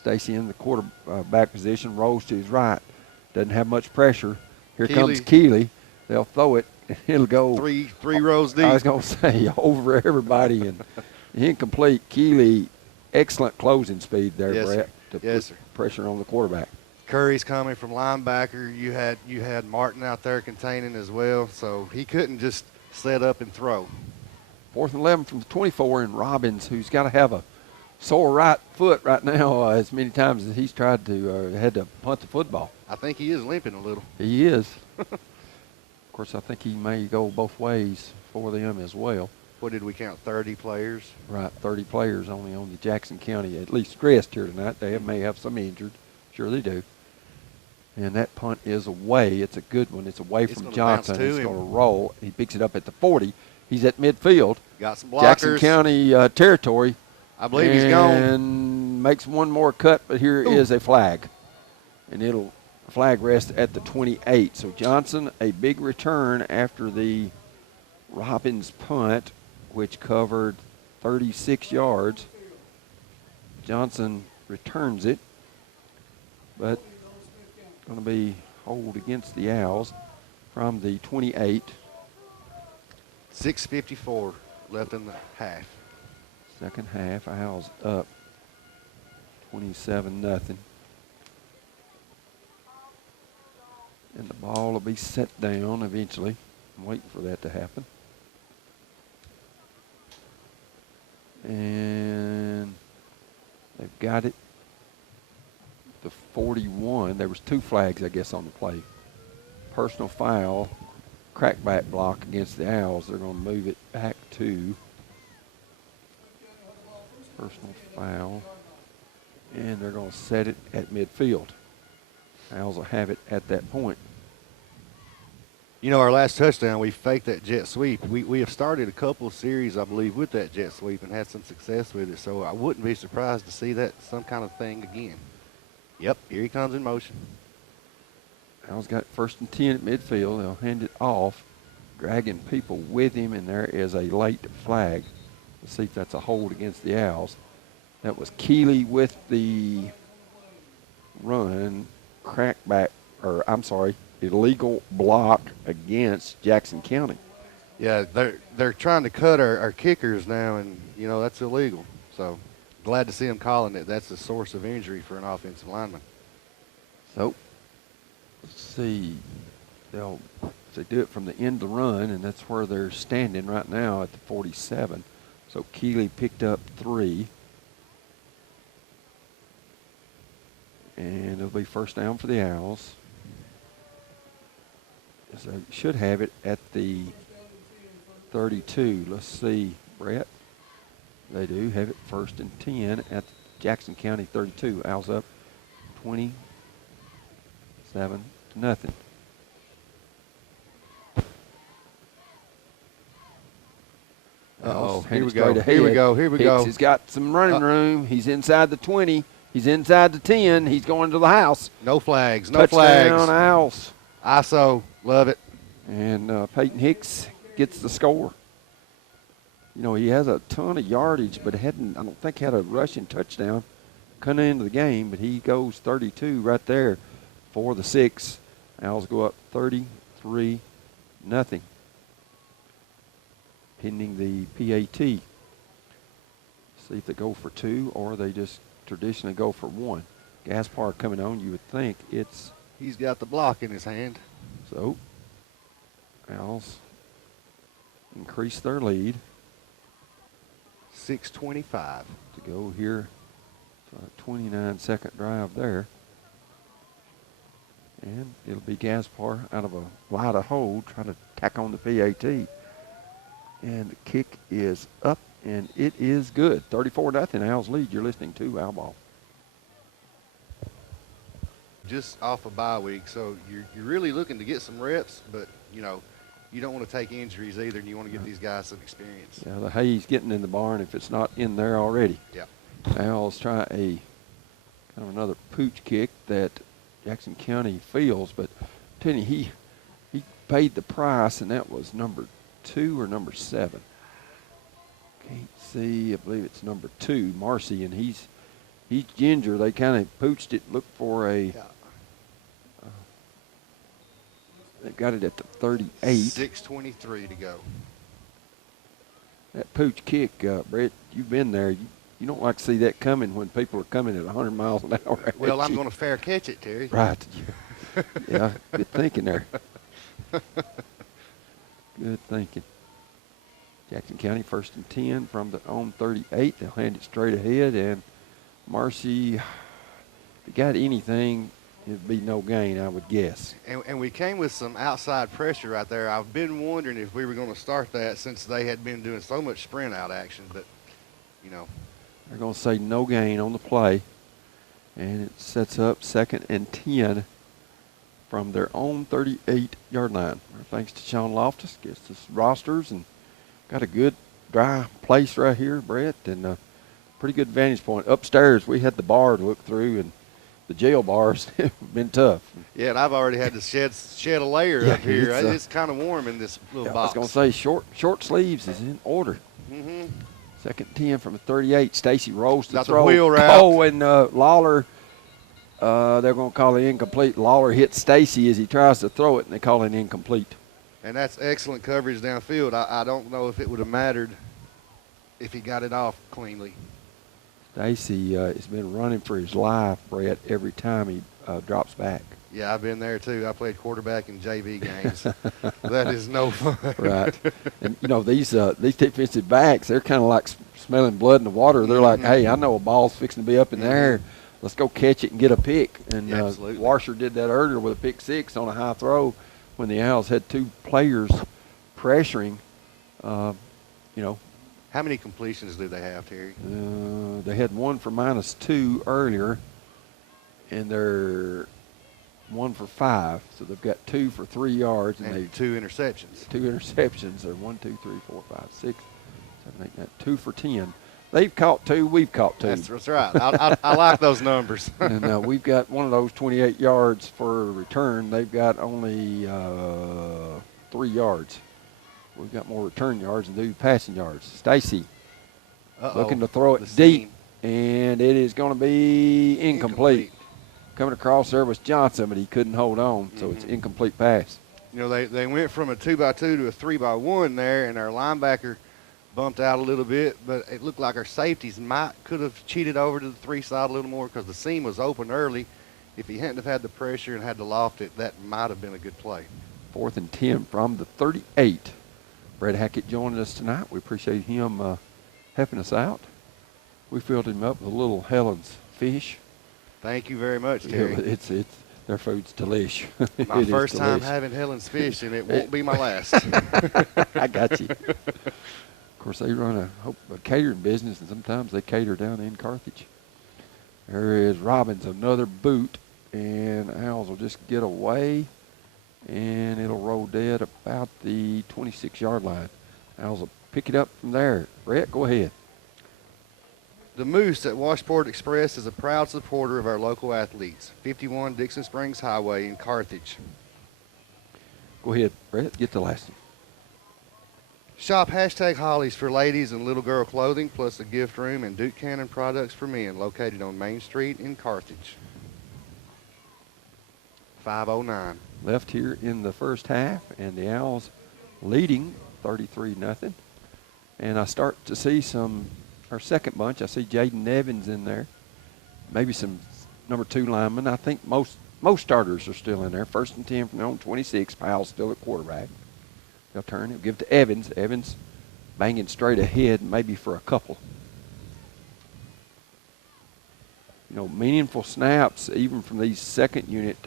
Stacy in the quarterback position, rolls to his right. Doesn't have much pressure. Here comes Keeley. They'll throw it, and it'll go three rows deep. I was going to say over everybody and incomplete. Keeley, excellent closing speed there, yes, Brett, sir. to yes, put sir. pressure on the quarterback. Curry's coming from linebacker. You had Martin out there containing as well, so he couldn't just set up and throw. 4th and 11 from the 24, and Robbins, who's got to have a sore right foot right now as many times as he's tried to had to punt the football. I think he is limping a little. He is. Of course, I think he may go both ways for them as well. What did we count? 30 players? Right, 30 players only on the Jackson County, at least stressed here tonight. They may have some injured. Sure they do. And that punt is away. It's a good one. It's away from Johnson. It's going to roll. He picks it up at the 40. He's at midfield. Got some blockers. Jackson County territory. I believe he's gone. And makes one more cut, but here is a flag. And flag rest at the 28. So Johnson, a big return after the Robbins punt, which covered 36 yards. Johnson returns it, but going to be hold against the Owls from the 28. 6:54 left in the half. Second half, Owls up 27-0. And the ball will be set down eventually. I'm waiting for that to happen. And they've got it. The 41. There was 2 flags, I guess, on the play. Personal foul, crackback block against the Owls. They're going to move it back to personal foul. And they're going to set it at midfield. Owls will have it at that point. You know, our last touchdown, we faked that jet sweep. We have started a couple of series, I believe, with that jet sweep and had some success with it. So I wouldn't be surprised to see that some kind of thing again. Yep, here he comes in motion. Owls got 1st and 10 at midfield. They'll hand it off, dragging people with him, and there is a late flag. Let's see if that's a hold against the Owls. That was Keeley with the run, illegal block against Jackson County. Yeah, they're trying to cut our kickers now, and, you know, that's illegal. So glad to see them calling it. That's a source of injury for an offensive lineman. So let's see. They do it from the end of the run, and that's where they're standing right now at the 47. So Keeley picked up 3. And it'll be first down for the Owls. So they should have it at the 32. Let's see, Brett. They do have it 1st and 10 at Jackson County 32. Owls up 27-0. Uh-oh, here we go. Here we go. Hicks has got some running room. He's inside the 20. He's inside the 10. He's going to the house. No flags. No flags. Touchdown, Owls. ISO. Love it. And Peyton Hicks gets the score. You know, he has a ton of yardage, but I don't think had a rushing touchdown coming into the game, but he goes 32 right there for the 6. Owls go up 33-0. Pending the PAT. See if they go for 2 or they just traditionally go for 1. Gaspar coming on, you would think he's got the block in his hand. So Owls increase their lead. 6:25 to go here. So a 29-second drive there. And it'll be Gaspar out of a light of hold trying to tack on the PAT. And the kick is up, and it is good. 34-0, Owls lead. You're listening to Owl Ball. Just off a bye week, so you're really looking to get some reps, but, you know, you don't want to take injuries either, and you want to get these guys some experience. Yeah, the hay's getting in the barn if it's not in there already. Yeah. Owls try a kind of another pooch kick that Jackson County feels, but I'm telling you, he paid the price, and that was number 2 or number 7. Can't see. I believe it's number 2, Marcy, and he's ginger. They kind of pooched it, looked for a. Yeah. They got it at the 38. 6:23 to go. That pooch kick, Brett, you've been there. You don't like to see that coming when people are coming at 100 miles an hour. Well, I'm going to fair catch it, Terry. Right. Yeah, good thinking there. Good thinking. Jackson County 1st and 10 from their own 38. They'll hand it straight ahead, and Marcy, if you got anything, it'd be no gain, I would guess. And we came with some outside pressure right there. I've been wondering if we were going to start that since they had been doing so much sprint out action, but, you know. They're going to say no gain on the play, and it sets up 2nd and 10 from their own 38-yard line. Thanks to Sean Loftus, gets us rosters and got a good dry place right here, Brett, and a pretty good vantage point. Upstairs, we had the bar to look through, and the jail bars have been tough. Yeah, and I've already had to shed a layer up here. It's kind of warm in this little box. I was going to say short sleeves is in order. Mm-hmm. 2nd and 10 from the 38. Stacy rolls to Got throw. the wheel route. Oh, and Lawler, they're going to call it incomplete. Lawler hits Stacy as he tries to throw it, and they call it incomplete. And that's excellent coverage downfield. I don't know if it would have mattered if he got it off cleanly. Stacy has been running for his life, Brett, every time he drops back. Yeah, I've been there too. I played quarterback in JV games. That is no fun. Right. And, you know, these defensive backs, they're kind of like smelling blood in the water. They're like, hey, I know a ball's fixing to be up in there. Let's go catch it and get a pick. And Washer did that earlier with a pick six on a high throw when the Owls had 2 players pressuring, you know. How many completions do they have, Terry? They had 1 for -2 earlier, and they're 1 for 5. So they've got 2 for 3 yards, and they 2 interceptions. 2 interceptions. They're 1, 2, 3, 4, 5, 6, 7, 8, 9, 2 for 10. They've caught 2. We've caught 2. That's right. I like those numbers. And we've got one of those 28 yards for a return. They've got only 3 yards. We've got more return yards than do passing yards. Stacy looking to throw it deep, and it is going to be incomplete. Coming across there was Johnson, but he couldn't hold on, so it's incomplete pass. You know, they went from a 2x2 to a 3x1 there, and our linebacker bumped out a little bit, but it looked like our safeties could have cheated over to the 3 side a little more because the seam was open early. If he hadn't have had the pressure and had to loft it, that might have been a good play. 4th and 10 from the 38. Brett Hackett joining us tonight. We appreciate him helping us out. We filled him up with a little Helen's fish. Thank you very much, Terry. It's their food's delish. My first time having Helen's fish, and it won't be my last. I got you. Of course, they run a catering business, and sometimes they cater down in Carthage. There is Robbins, another boot, and Owls will just get away, and it'll roll dead about the 26-yard line. Owls will pick it up from there. Brett, go ahead. The Moose at Washport Express is a proud supporter of our local athletes. 51 Dixon Springs Highway in Carthage. Go ahead, Brett. Get the last one. Shop #Hollies for ladies and little girl clothing, plus a gift room and Duke Cannon products for men, located on Main Street in Carthage. 5:09. Left here in the first half, and the Owls leading 33-0. And I start to see our second bunch. I see Jaden Evans in there. Maybe some number 2 linemen. I think most starters are still in there. 1st and 10 from their own 26. Powell's still at quarterback. They'll turn. He'll give it to Evans. Evans banging straight ahead, maybe for a couple. You know, meaningful snaps, even from these second unit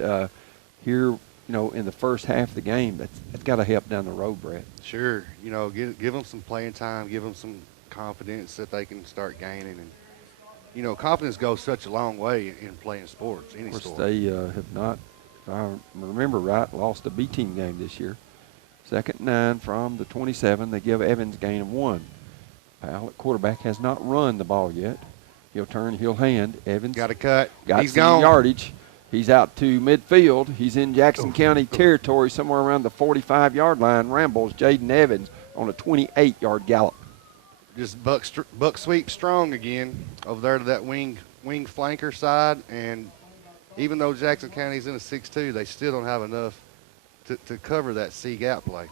here, you know, in the first half of the game. That's got to help down the road, Brett. Sure. You know, give them some playing time, give them some confidence that they can start gaining. And, you know, confidence goes such a long way in playing sports, any sport. Of course, they have not, if I remember right, lost a B-team game this year. 2nd and 9 from the 27. They give Evans gain of 1. Powell at quarterback has not run the ball yet. He'll turn, he'll hand. Evans got a cut. He's some yardage. He's out to midfield. He's in Jackson County territory, somewhere around the 45-yard line. Rambles Jaden Evans on a 28-yard gallop. Just buck sweep strong again over there to that wing flanker side. And even though Jackson County's in a 6-2, they still don't have enough to cover that C gap play.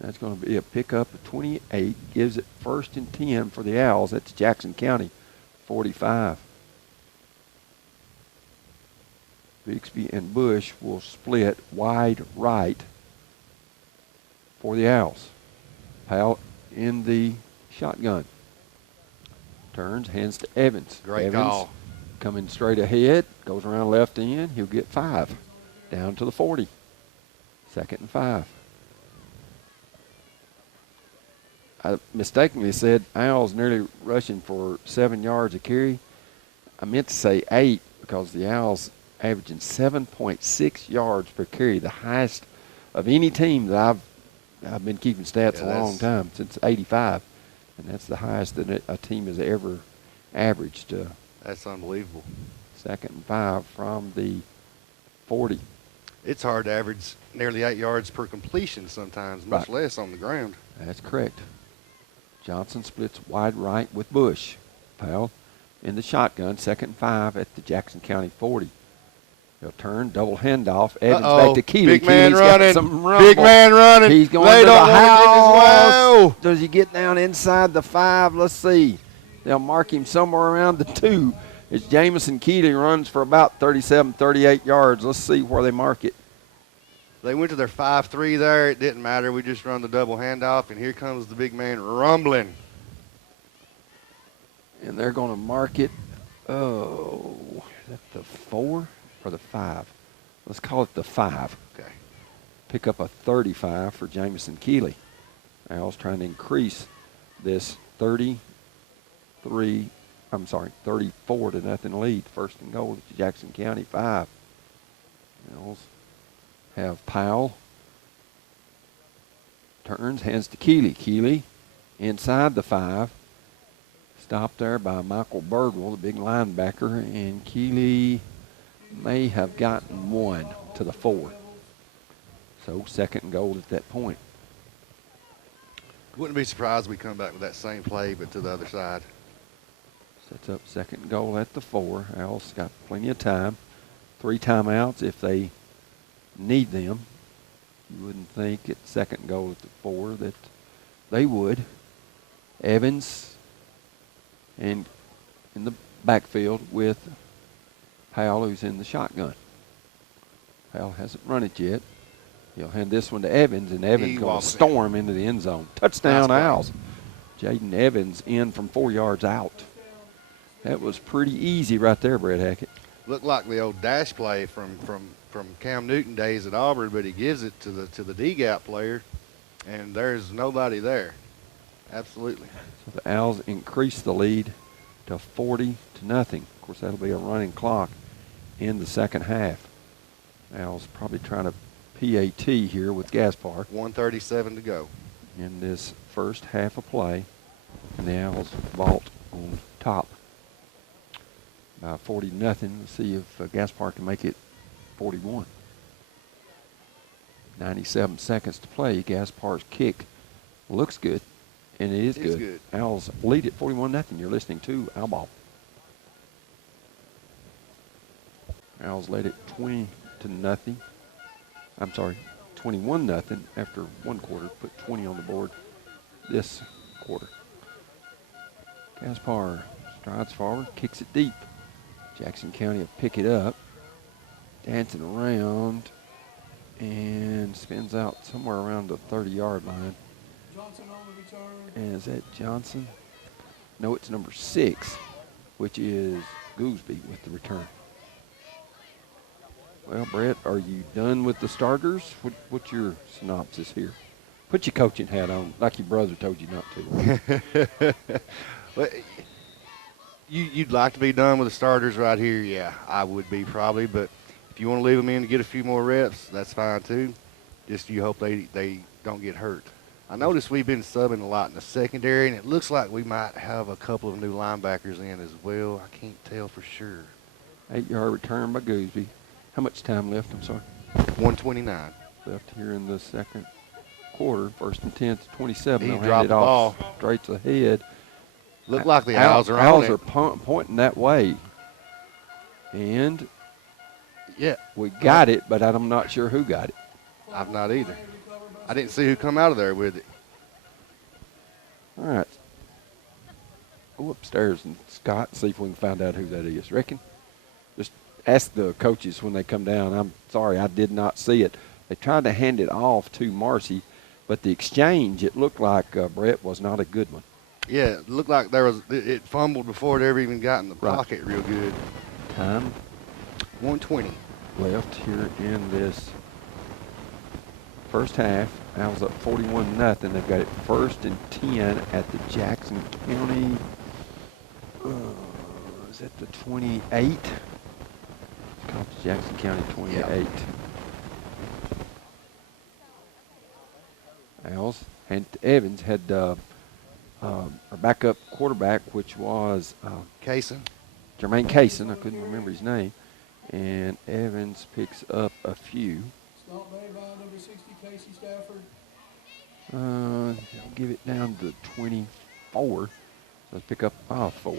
That's going to be a pickup of 28. Gives it 1st and 10 for the Owls. That's Jackson County 45. Bixby and Bush will split wide right for the Owls. Powell in the shotgun. Turns, hands to Evans. Great Evans call. coming straight ahead, goes around left end. He'll get 5. Down to the 40. 2nd and 5. I mistakenly said Owls nearly rushing for 7 yards a carry. I meant to say 8 because the Owls averaging 7.6 yards per carry, the highest of any team that I've been keeping stats a long time, since '85, and that's the highest that a team has ever averaged. That's unbelievable. 2nd and 5 from the 40. It's hard to average nearly 8 yards per completion sometimes, much less on the ground. That's correct. Johnson splits wide right with Bush. Powell in the shotgun, 2nd and 5 at the Jackson County 40. He'll turn, double handoff. Evans back to Keeley. Big man Keeley's running. got some rumble. Big man running. He's going they to don't the want to get his house. way. Does he get down inside the 5? Let's see. They'll mark him somewhere around the 2 as Jamison Keeley runs for about 37, 38 yards. Let's see where they mark it. They went to their 5-3 there. It didn't matter. We just run the double handoff, and here comes the big man rumbling. And they're going to mark it, is that the 4 or the 5? Let's call it the 5. Okay. Pick up a 35 for Jamison Keeley. Owls trying to increase this 34 to nothing lead. 1st and goal at Jackson County 5. Owls have Powell. Turns, hands to Keeley. Keeley inside the 5. Stopped there by Michael Birdwell, the big linebacker, and Keeley may have gotten 1 to the 4. So 2nd and goal at that point. Wouldn't be surprised if we come back with that same play, but to the other side. Sets up 2nd and goal at the 4. Owls got plenty of time. 3 timeouts if they need them. You wouldn't think at 2nd and goal at the 4 that they would. Evans and in the backfield with Powell, who's in the shotgun. Powell hasn't run it yet. He'll hand this one to Evans, and Evans going to storm into the end zone. Touchdown, Owls. Jaden Evans in from 4 yards out. That was pretty easy right there, Brett Hackett. Looked like the old dash play from Cam Newton days at Auburn, but he gives it to the D-gap player, and there's nobody there. Absolutely. So the Owls increase the lead to 40-0. Of course, that'll be a running clock in the 2nd half. Owls probably trying to PAT here with Gaspar. 1:37 to go in this 1st half of play. And the Owls vault on top by 40-0. Let's see if Gaspar can make it 41. 97 seconds to play. Gaspar's kick looks good. And it is good. Owls lead at 41-0. You're listening to Owl Ball. Owls led at 20-0. I'm sorry, 21-0 after 1 quarter. Put 20 on the board this quarter. Gaspar strides forward, kicks it deep. Jackson County will pick it up. Dancing around and spins out somewhere around the 30-yard line. And is that Johnson? No, it's number 6, which is Gooseby with the return. Well, Brett, are you done with the starters? What's your synopsis here? Put your coaching hat on, like your brother told you not to. Well, you'd like to be done with the starters right here. Yeah, I would be probably. But if you want to leave them in to get a few more reps, that's fine too. Just you hope they don't get hurt. I noticed we've been subbing a lot in the secondary, and it looks like we might have a couple of new linebackers in as well. I can't tell for sure. 8-yard return by Gooseby. How much time left? I'm sorry. 1:29. Left here in the 2nd quarter. 1st and 10 to 27. He They'll dropped hand it the off ball. straight to the head. Look like the Owls are on it. Owls are pointing that way. And yeah, we got it, but I'm not sure who got it. I've not either. I didn't see who come out of there with it. All right. Go upstairs and Scott, see if we can find out who that is. Reckon? Just ask the coaches when they come down. I'm sorry, I did not see it. They tried to hand it off to Marcy, But the exchange, it looked like, Brett, was not a good one. Yeah, it looked like it fumbled before it ever even got in the Right. pocket real good. Time 1:20. left here in this first half. Owls up 41-0. They've got it 1st and 10 at the Jackson County. Is that the 28? Call it Jackson County 28. Owls and Evans had our backup quarterback, which was Kaysen. Jermaine Kaysen. I couldn't remember his name. And Evans picks up a few. Stop made by number 60, Casey Stafford. Give it down to 24. Let's pick up 4.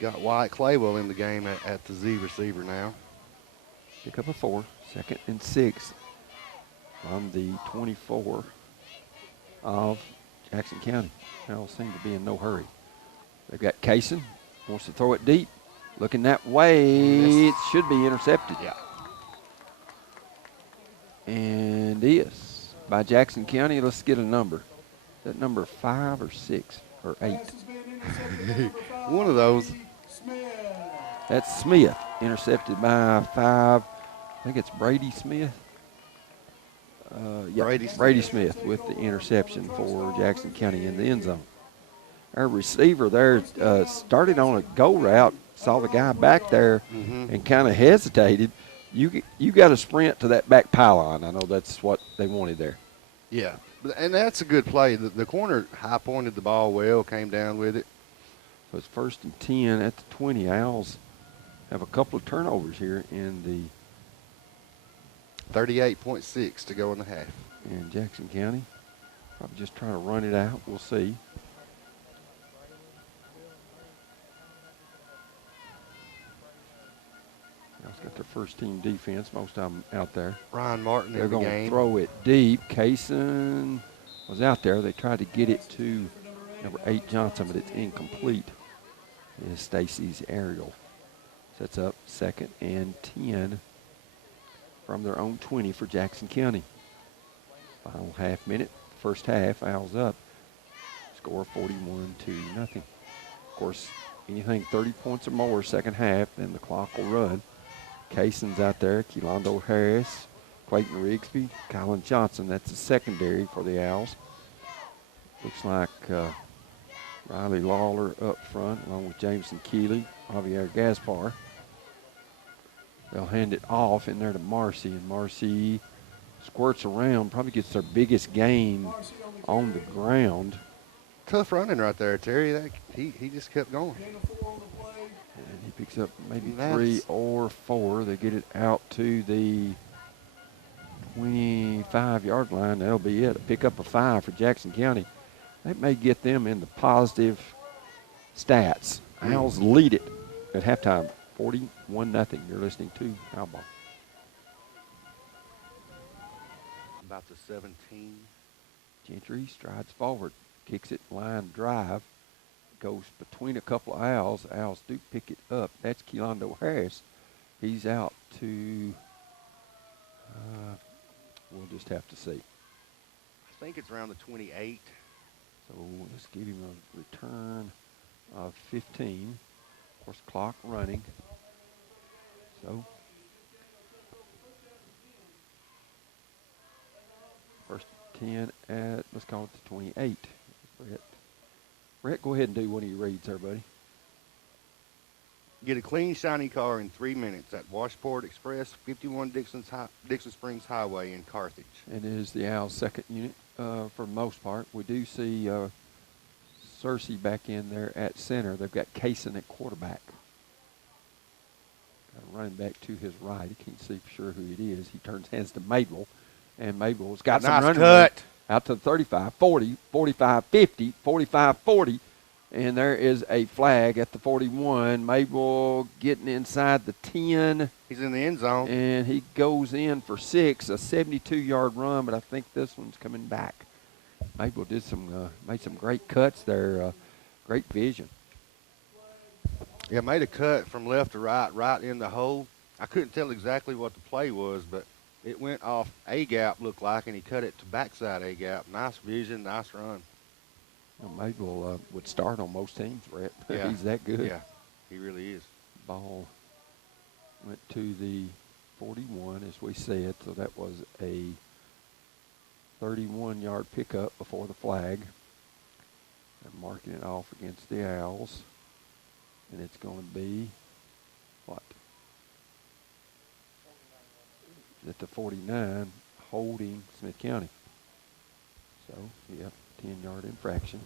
Got Wyatt Claywell in the game at the Z receiver now. Pick up a 4. 2nd and 6 on the 24 of Jackson County. Owls seem to be in no hurry. They've got Kaysen. Wants to throw it deep. Looking that way. It should be intercepted. Yeah. And is by Jackson County. Let's get a number. Is that number 5 or 6 or 8? Pass has been intercepted by number 5, One of those. Smith. That's Smith. Intercepted by 5. I think it's Brady Smith. Brady Smith with the interception for Jackson County in the end zone. Our receiver there started on a go route, saw the guy back there and kind of hesitated. You got to sprint to that back pylon. I know that's what they wanted there. Yeah, and that's a good play. The corner high-pointed the ball well, came down with it. So it's 1st and 10 at the 20. Owls have a couple of turnovers here in the 38.6 to go in the half. in Jackson County. Probably just trying to run it out. We'll see. Owls got their first team defense, most of them out there. Ryan Martin They're in the going to game. throw it deep. Kaysen was out there. They tried to get it to number 8 Johnson, but it's incomplete. Is Stacy's aerial. Sets up 2nd and 10 from their own 20 for Jackson County. Final half minute, first half, Owls up. Score 41-0. Of course, anything 30 points or more second half, then the clock will run. Kaysen's out there, Keelondo Harris, Clayton Rigsby, Colin Johnson. That's the secondary for the Owls. Looks like Riley Lawler up front, along with Jameson Keeley, Javier Gaspar. They'll hand it off in there to Marcy, and Marcy squirts around, probably gets their biggest gain on the ground. Tough running right there, Terry. He just kept going. And he picks up maybe 3 or 4. They get it out to the 25-yard line. That'll be it. Pick up a 5 for Jackson County. That may get them in the positive stats. Owls lead it at halftime, 41-0. You're listening to Owl Ball. About the 17. Gentry strides forward, kicks it line drive, goes between a couple of Owls. Owls do pick it up. That's Keelondo Harris. He's out to, we'll just have to see. I think it's around the 28. So let's give him a return of 15. Of course, clock running. So first 10 at, let's call it the 28. Brett, go ahead and do one of your reads there, buddy. Get a clean, shiny car in 3 minutes at Washport Express, 51 Dixon Springs Highway in Carthage. And it is the Owls' second unit for the most part. We do see Cersei back in there at center. They've got Kaysen at quarterback. Got a running back to his right. He can't see for sure who it is. He turns hands to Mabel, and Mabel's got some running cut. Out to the 35, 40, 45, 50, 45, 40. And there is a flag at the 41. Mabel getting inside the 10. He's in the end zone. And he goes in for 6, a 72-yard run, but I think this one's coming back. Mabel did made some great cuts there, great vision. Yeah, made a cut from left to right in the hole. I couldn't tell exactly what the play was, but It went off A gap, looked like, and he cut it to backside A gap. Nice vision, nice run. Well, Maple would start on most teams, Brett. Yeah. He's that good. Yeah, he really is. Ball went to the 41, as we said, so that was a 31-yard pickup before the flag. They're marking it off against the Owls, and it's going to be, what? At the 49, holding Smith County. So, yeah, 10-yard infraction.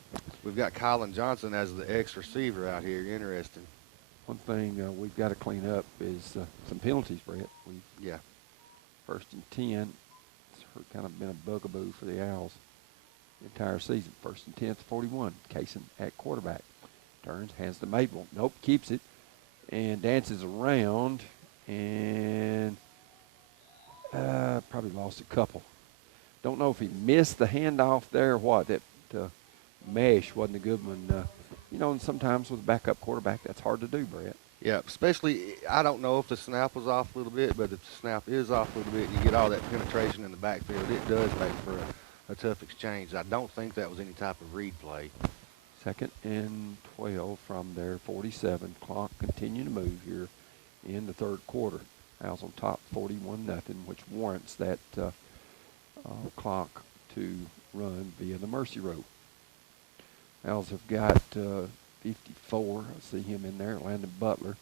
We've got Colin Johnson as the ex-receiver out here. Interesting. One thing we've got to clean up is some penalties, Brett. Yeah. First and 10, it's kind of been a bugaboo for the Owls the entire season. First and 10 to 41, Kaysen at quarterback. Turns, hands to Maple. Nope, keeps it and dances around and probably lost a couple. Don't know if he missed the handoff there or what. That mesh wasn't a good one. And sometimes with a backup quarterback, that's hard to do, Brett. Yeah, especially, I don't know if the snap was off a little bit, but if the snap is off a little bit and you get all that penetration in the backfield, it does make for a tough exchange. I don't think that was any type of read play. Second and 12 from their 47. Clock continuing to move here in the third quarter. Owls on top 41-0, which warrants that clock to run via the Mercy Road. Owls have got 54. I see him in there, Landon Butler.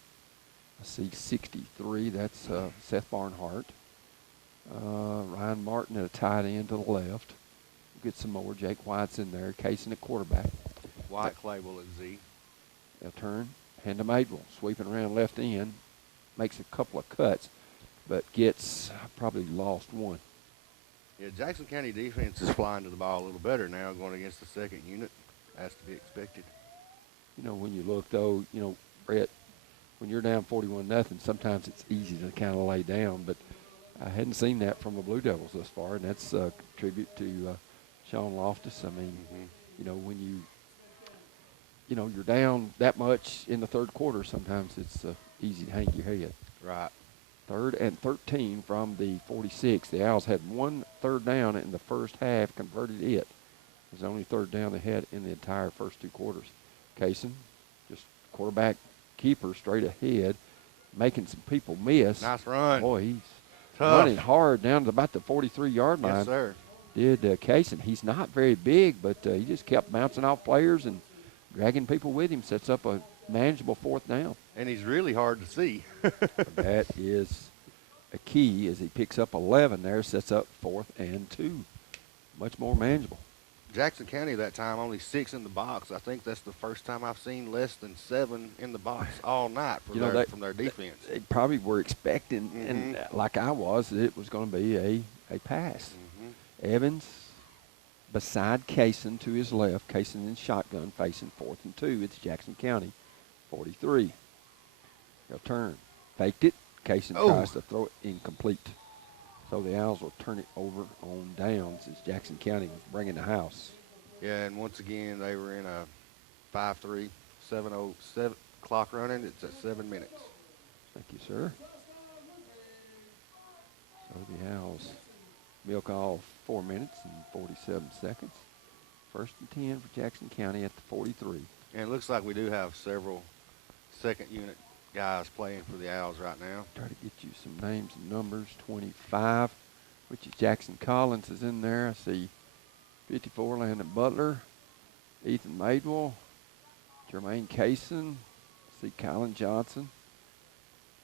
I see 63. That's Seth Barnhart. Ryan Martin at a tight end to the left. We'll get some more. Jake White's in there. Kaysen at quarterback. White, Clayball at Z. They'll turn. Hand to Madewell. Sweeping around left end. Makes a couple of cuts, but gets probably lost one. Yeah, Jackson County defense is flying to the ball a little better now going against the second unit. That's to be expected. When you look, though, Brett, when you're down 41-0, sometimes it's easy to kind of lay down, but I hadn't seen that from the Blue Devils thus far, and that's a tribute to Sean Loftus. I mean, when you're down that much in the third quarter, sometimes it's easy to hang your head. Right. 3rd and 13 from the 46. The Owls had one third down in the first half, converted it. It was the only third down they had in the entire first two quarters. Kaysen, just quarterback keeper straight ahead, making some people miss. Nice run. Boy, he's tough. Running hard down to about the 43-yard line. Yes, sir. Did Kaysen. He's not very big, but he just kept bouncing off players and dragging people with him. Sets up a manageable 4th down. And he's really hard to see. That is a key as he picks up 11 there, sets up 4th and 2. Much more manageable. Jackson County that time only 6 in the box. I think that's the first time I've seen less than 7 in the box all night from their defense. They probably were expecting, and like I was, that it was going to be a pass. Evans beside Kaysen to his left. Kaysen in shotgun facing 4th and 2. It's Jackson County 43. They'll turn. Faked it. Kaysen tries to throw it incomplete. So the Owls will turn it over on downs as Jackson County was bringing the house. Yeah, and once again, they were in a 5-3, 7-0 clock running. It's at 7 minutes. Thank you, sir. So the Owls milk off 4 minutes and 47 seconds. 1st and 10 for Jackson County at the 43. And it looks like we do have several second unit guys playing for the Owls right now. Try to get you some names and numbers. 25, which is Jackson Collins is in there. I see 54, Landon Butler, Ethan Madewell, Jermaine Kaysen. I see Colin Johnson.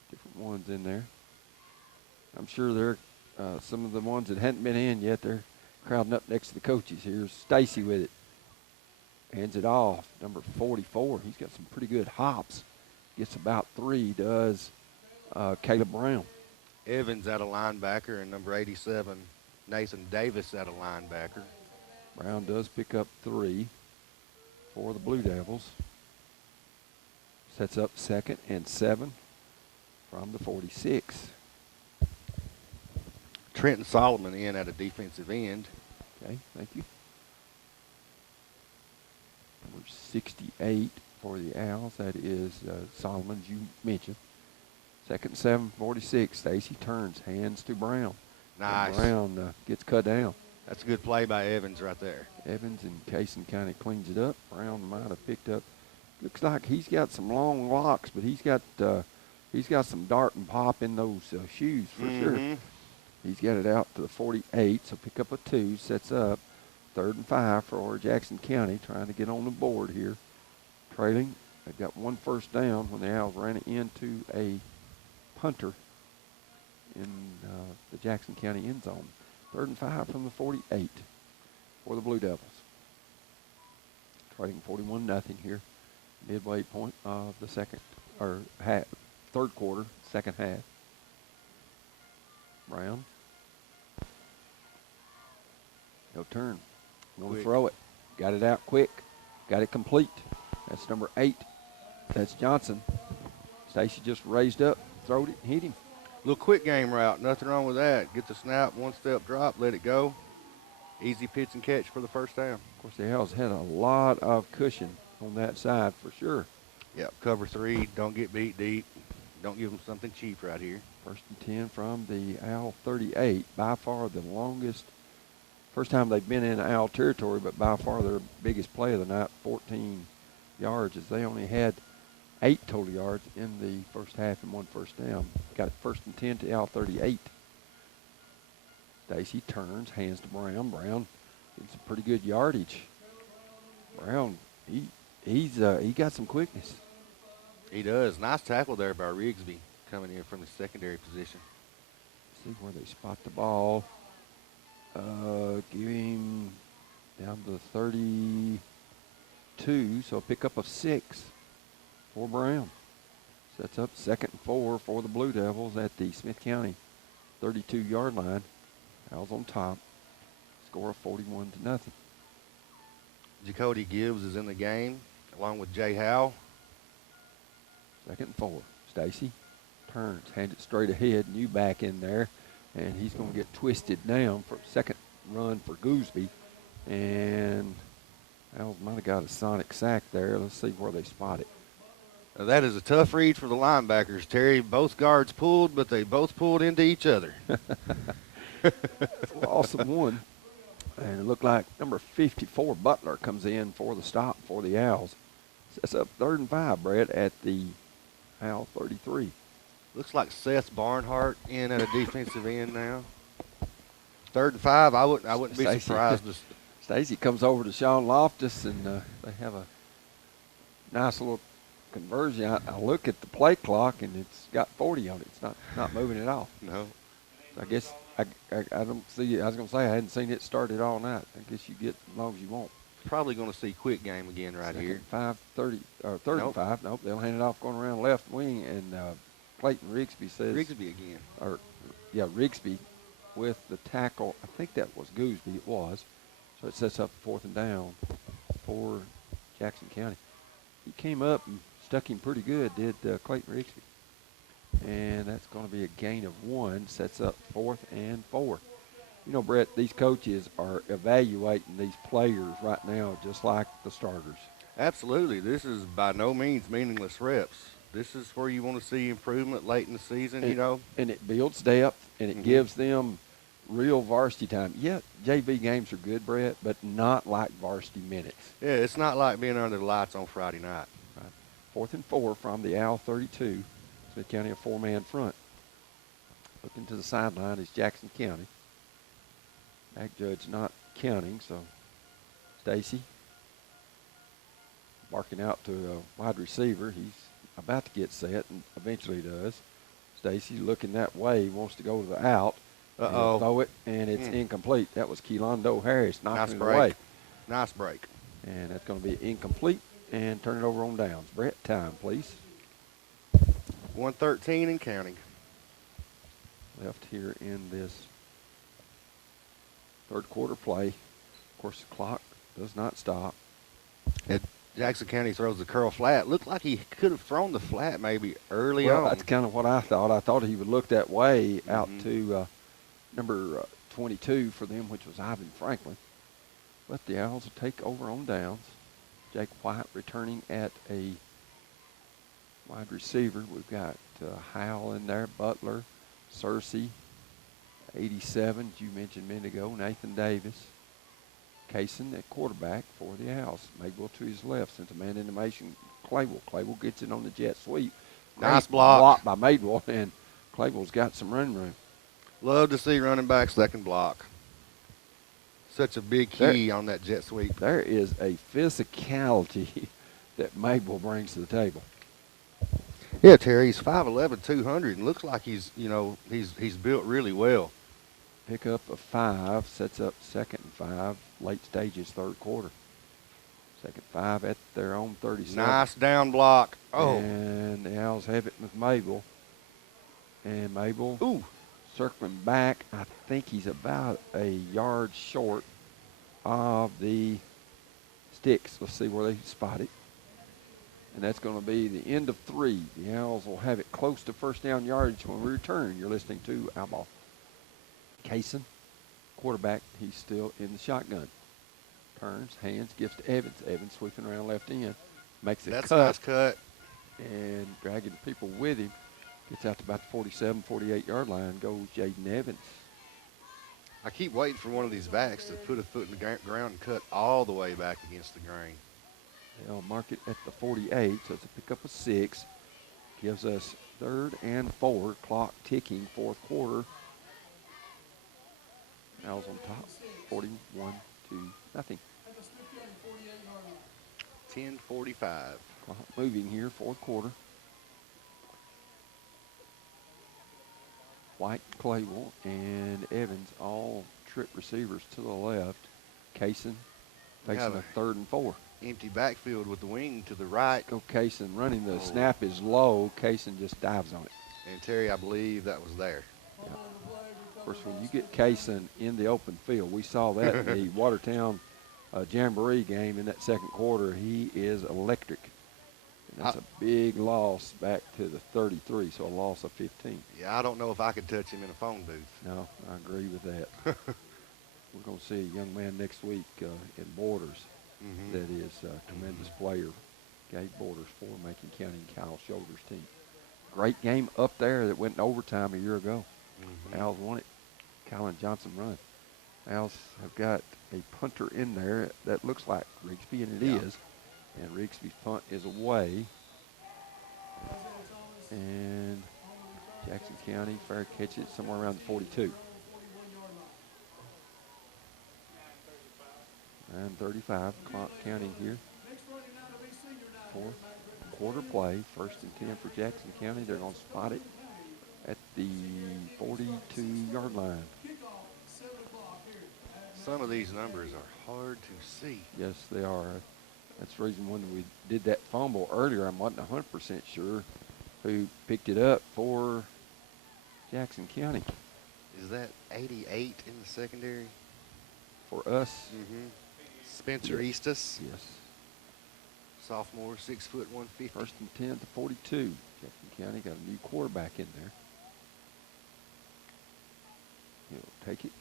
Different ones in there. I'm sure they're some of the ones that hadn't been in yet. They're crowding up next to the coaches. Here's Stacy with it. Hands it off. Number 44. He's got some pretty good hops. Gets about 3, does Caleb Brown. Evans at a linebacker, and number 87, Nathan Davis at a linebacker. Brown does pick up 3 for the Blue Devils. Sets up 2nd and 7 from the 46. Trenton Solomon in at a defensive end. Okay, thank you. Number 68 for the Owls. That is Solomon, as you mentioned. 2nd and 7, 46. Stacy turns, hands to Brown. Nice. And Brown gets cut down. That's a good play by Evans right there. Evans and Kaysen kind of cleans it up. Brown might have picked up. Looks like he's got some long locks, but he's got some dart and pop in those shoes for sure. He's got it out to the 48, so pick up a 2, sets up 3rd and 5 for Jackson County, trying to get on the board here. Trailing, they've got 1 first down when the Owls ran it into a punter in the Jackson County end zone. 3rd and 5 from the 48 for the Blue Devils. Trailing 41-0 here, midway point of the third quarter, second half. Brown. No turn. Going to throw it. Got it out quick. Got it complete. That's number 8. That's Johnson. Stacy just raised up, throwed it, hit him. Little quick game route. Nothing wrong with that. Get the snap, 1-step drop, let it go. Easy pitch and catch for the first down. Of course, the Owls had a lot of cushion on that side for sure. Yep, cover 3. Don't get beat deep. Don't give them something cheap right here. 1st and 10 from the Owl 38. By far the longest. First time they've been in Owl territory, but by far their biggest play of the night, 14 yards, as they only had 8 total yards in the first half and 1 first down. Got it 1st and 10 to Owl 38. Stacy turns, hands to Brown. Brown gets some pretty good yardage. Brown, he got some quickness. He does. Nice tackle there by Rigsby coming in from the secondary position. See where they spot the ball. Give him down to the 32, so a pickup of 6 for Brown. Sets up 2nd and 4 for the Blue Devils at the Smith County 32-yard line. Owls on top. Score of 41-0. Jacody Gibbs is in the game along with Jay Howe. 2nd and 4. Stacy turns, hands it straight ahead. New back in there. And he's going to get twisted down for second run for Gooseby. And Owls might have got a sonic sack there. Let's see where they spot it. Now that is a tough read for the linebackers, Terry. Both guards pulled, but they both pulled into each other. That's an awesome one. And it looked like number 54, Butler, comes in for the stop for the Owls. Sets up 3rd and 5, Brett, at the Owl 33. Looks like Seth Barnhart in at a defensive end now. 3rd and 5. I wouldn't be surprised. Stacy comes over to Sean Loftus, and they have a nice little conversion. I look at the play clock, and it's got 40 on it. It's not moving at all. No. I guess I don't see it. I was going to say I hadn't seen it started all night. I guess you get as long as you want. Probably going to see quick game again right here. 5:30 or 35. Nope, they'll hand it off going around left wing, and Clayton Rigsby says. Rigsby again. Rigsby with the tackle. I think that was Gooseby. It was. So it sets up 4th and down for Jackson County. He came up and stuck him pretty good, did Clayton Rigsby. And that's going to be a gain of 1. Sets up 4th and 4. You know, Brett, these coaches are evaluating these players right now just like the starters. Absolutely. This is by no means meaningless reps. This is where you want to see improvement late in the season, you know. And it builds depth, and it gives them real varsity time. Yeah, JV games are good, Brett, but not like varsity minutes. Yeah, it's not like being under the lights on Friday night. Right. 4th and 4 from the Owl 32. Smith County a 4-man front. Looking to the sideline is Jackson County. Back judge not counting, so Stacy barking out to a wide receiver. He's about to get set and eventually does. Stacy looking that way, wants to go to the out. Uh-oh. Throw it, and it's incomplete. That was Keelondo Harris knocking it break. away. Nice break. And that's going to be incomplete and turn it over on downs. Brett, time, please. 1:13 and counting. Left here in this third quarter play. Of course, the clock does not stop. Jackson County throws the curl flat. Looked like he could have thrown the flat maybe early on. That's kind of what I thought. I thought he would look that way out to number 22 for them, which was Ivan Franklin. But the Owls will take over on downs. Jake White returning at a wide receiver. We've got Howell in there, Butler, Searcy, 87, as you mentioned a minute ago, Nathan Davis. Kaysen at quarterback for the Owls. Maybell to his left, sends a man into motion. Clayville. Clayville gets it on the jet sweep. Nice Great block. by Maybell, and Clayville's got some run room. Love to see running backs that can block. Such a big key on that jet sweep. There is a physicality that Maybell brings to the table. Yeah, Terry, he's 5'11", 200, and looks like he's built really well. Pick up a 5, sets up 2nd and 5, late stages, 3rd quarter. 2nd 5 at their own 37. Nice down block. Oh. And the Owls have it with Maybell. And Maybell Ooh. circling back. I think he's about a yard short of the sticks. Let's see where they spot it. And that's going to be the end of 3. The Owls will have it close to first down yardage when we return. You're listening to Outlaw. Kaysen, quarterback, he's still in the shotgun. Turns, hands, gives to Evans. Evans sweeping around left end. Makes a That's cut. a nice cut. And dragging people with him. Gets out to about the 47, 48-yard line. Goes Jaden Evans. I keep waiting for one of these backs to put a foot in the ground and cut all the way back against the grain. They'll mark it at the 48, so it's a pickup of 6. Gives us 3rd and 4. Clock ticking, 4th quarter. Owls on top, 41 to nothing. 10:45. Clock moving here, 4th quarter. White, Clayville, and Evans, all trip receivers to the left. Kaysen facing a 3rd and 4. Empty backfield with the wing to the right. Go Kaysen running. The snap is low. Kaysen just dives on it. And Terry, I believe that was there. Yeah. Of course, when you get Kaysen in the open field, we saw that in the Watertown Jamboree game in that 2nd quarter. He is electric. And that's a big loss back to the 33, so a loss of 15. Yeah, I don't know if I could touch him in a phone booth. No, I agree with that. We're going to see a young man next week in Borders that is a tremendous player. Gabe Borders for Macon County and Kyle Shoulder's team. Great game up there that went in overtime a year ago. Owls won it. Colin Johnson run. Owls have got a punter in there that looks like Rigsby, and it is. And Rigsby's punt is away. And Jackson County fair catch it somewhere around the 42. 9:35, clock counting here. 4th quarter play, 1st and 10 for Jackson County. They're going to spot it at the 42-yard line. Some of these numbers are hard to see. Yes, they are. That's the reason when we did that fumble earlier, I wasn't 100% sure who picked it up for Jackson County. Is that 88 in the secondary? For us? Spencer Eastus. Yes. Sophomore, 6 foot 150. 1st and 10 to 42. Jackson County got a new quarterback in there. He'll take it,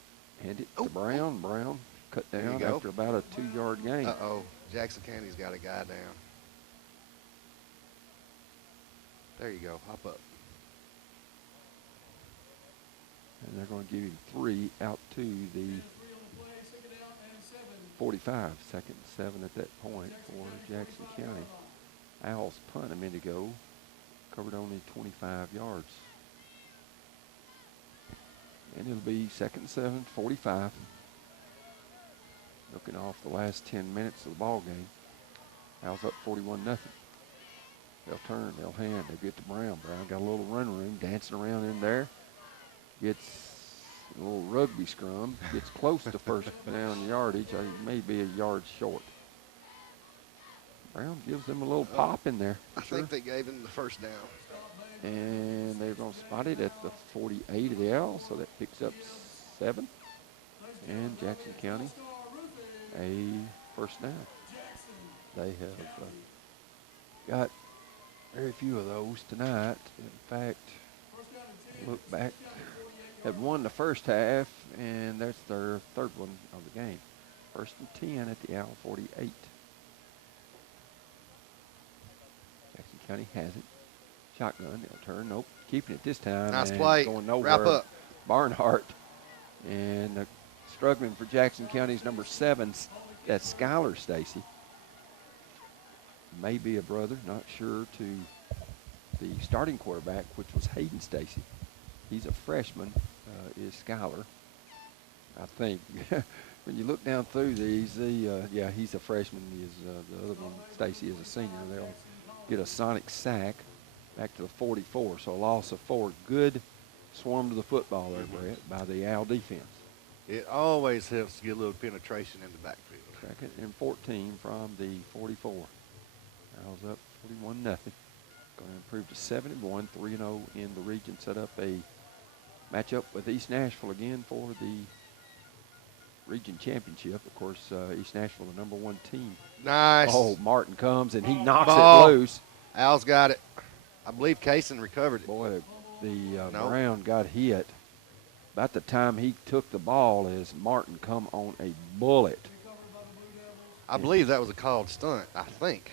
hand it to Brown. Brown cut down after about a 2-yard gain. Uh-oh. Jackson County's got a guy down. There you go. Hop up. And they're going to give him 3 out to the 45. 2nd and 7 at that point for Jackson County. Owls punt a minute ago. Covered only 25 yards. And it'll be 2nd and 7, 45. Looking off the last 10 minutes of the ball game. Owls up 41-0. They'll turn, they'll hand, they get to Brown. Brown got a little run room, dancing around in there. Gets a little rugby scrum, gets close to first down yardage. Maybe a yard short. Brown gives them a little pop in there. I think they gave him the first down. And they're going to spot it at the 48 of the Owls, so that picks up 7. And Jackson County a first down. They have got very few of those tonight. In fact, look back, have won the first half, and that's their 3rd one of the game. 1st and 10 at the Owl 48. Jackson County has it. Shotgun, they'll turn, nope, keeping it this time. Nice and play. Going nowhere. Wrap up. Barnhart And struggling for Jackson County's number 7, that's Skylar Stacy. Maybe a brother, not sure, to the starting quarterback, which was Hayden Stacy. He's a freshman, is Skylar, I think. When you look down through these, yeah, he's a freshman. The other one, Stacy, is a senior. They'll get a sonic sack back to the 44, so a loss of 4. Good swarm to the football there, Brett, by the Owl defense. It always helps to get a little penetration in the backfield. 2nd and 14 from the 44. Owls up 41-0. Going to improve to 7-1, 3-0 in the region. Set up a matchup with East Nashville again for the region championship. Of course, East Nashville, the number 1 team. Nice. Oh, Martin comes and he knocks Ball. it loose. Owls got it. I believe Kaysen recovered it. Boy, the Nope. Brown got hit. About the time he took the ball as Martin come on a bullet. I believe that was a called stunt, I think.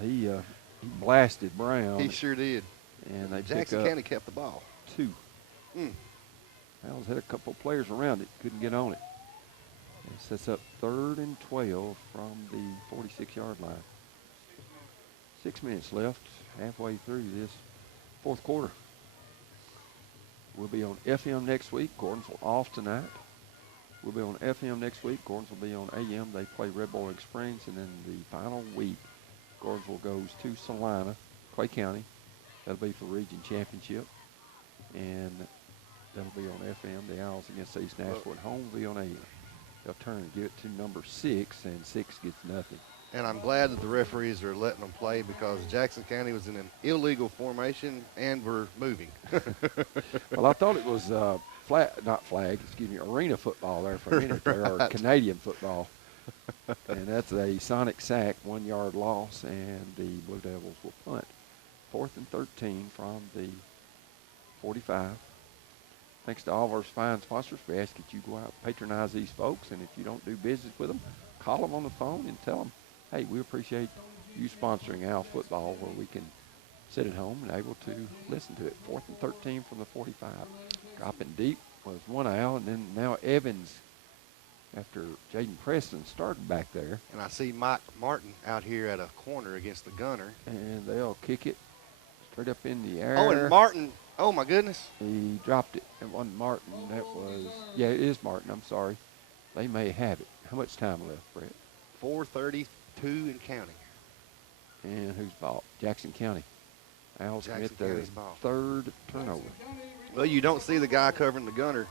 He blasted Brown. He sure did. And they pick Jackson up County kept the ball. 2. Mm. Owls had a couple players around it, couldn't get on it. It sets up 3rd and 12 from the 46-yard line. 6 minutes left, halfway through this 4th quarter. We'll be on FM next week. Gordonsville off tonight. We'll be on FM next week. Gordonsville will be on AM. They play Red Boiling Springs, and then the final week, Gordonsville goes to Salina, Clay County. That'll be for region championship, and that'll be on FM. The Owls against East Nashville at home will be on AM. They'll turn and give it to number 6, and 6 gets nothing. And I'm glad that the referees are letting them play because Jackson County was in an illegal formation and we're moving. Well, I thought it was arena football there for a minute there, or Canadian football. And that's a sonic sack, 1-yard loss, and the Blue Devils will punt. 4th and 13 from the 45. Thanks to all of our fine sponsors. We ask that you go out and patronize these folks, and if you don't do business with them, call them on the phone and tell them, hey, we appreciate you sponsoring Owl football, where we can sit at home and able to listen to it. 4th and 13 from the 45. Dropping deep was one Owl, and then now Evans, after Jaden Preston started back there. And I see Mike Martin out here at a corner against the gunner. And they'll kick it straight up in the air. Oh, and Martin, oh my goodness. He dropped it. It wasn't Martin. That was, yeah, it is Martin. I'm sorry. They may have it. How much time left, Brett? 4:32 and counting. And whose ball? Jackson County. Owls Jackson commit their County's ball. 3rd turnover. Well, you don't see the guy covering the gunner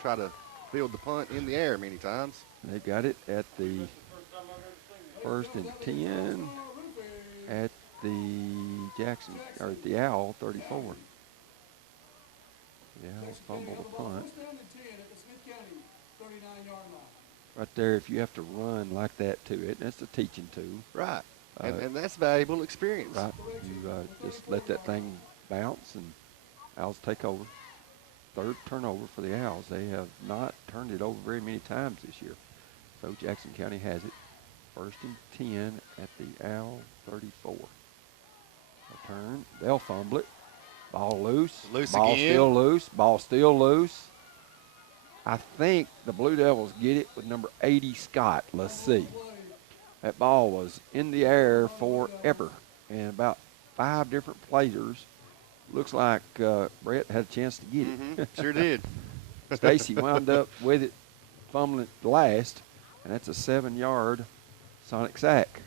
try to field the punt in the air many times. They got it at the 1st and 10 at the Jackson, or at the Owl 34. The Owls fumble the punt. Right there, if you have to run like that to it, that's a teaching tool. Right. And that's valuable experience. Right. You just let that thing bounce, and Owls take over. 3rd turnover for the Owls. They have not turned it over very many times this year. So Jackson County has it. 1st and 10 at the Owl 34. A turn. They'll fumble it. Ball loose. Loose Ball again. still loose. Ball still loose. I think the Blue Devils get it with number 80, Scott. Let's see. That ball was in the air forever, and about 5 different players. Looks like Brett had a chance to get it. Mm-hmm. Sure did. Stacy wound up with it, fumbling it last, and that's a 7-yard sonic sack.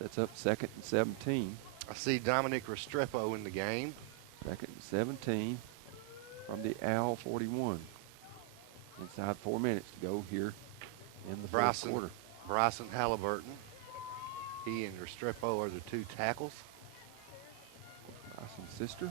That's up 2nd and 17. I see Dominic Restrepo in the game. 2nd and 17 from the Owl 41. Inside 4 minutes to go here in the 4th quarter. Bryson Halliburton. He and Restrepo are the 2 tackles. Bryson's sister,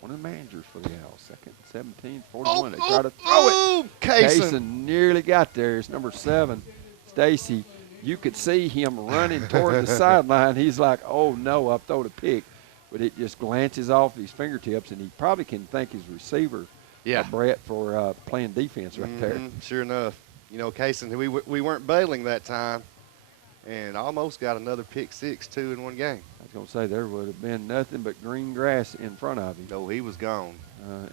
one of the managers for the Owls. 2nd and 17, 41. They try to throw it. Kaysen. Nearly got there. It's number 7, Stacy. You could see him running toward the sideline. He's like, oh, no, I've thrown a pick. But it just glances off his fingertips, and he probably can thank his receiver, Brett, for playing defense right there. Sure enough. You know, Kaysen, we weren't bailing that time, and almost got another pick six, too, in one game. I was going to say there would have been nothing but green grass in front of him. No, he was gone.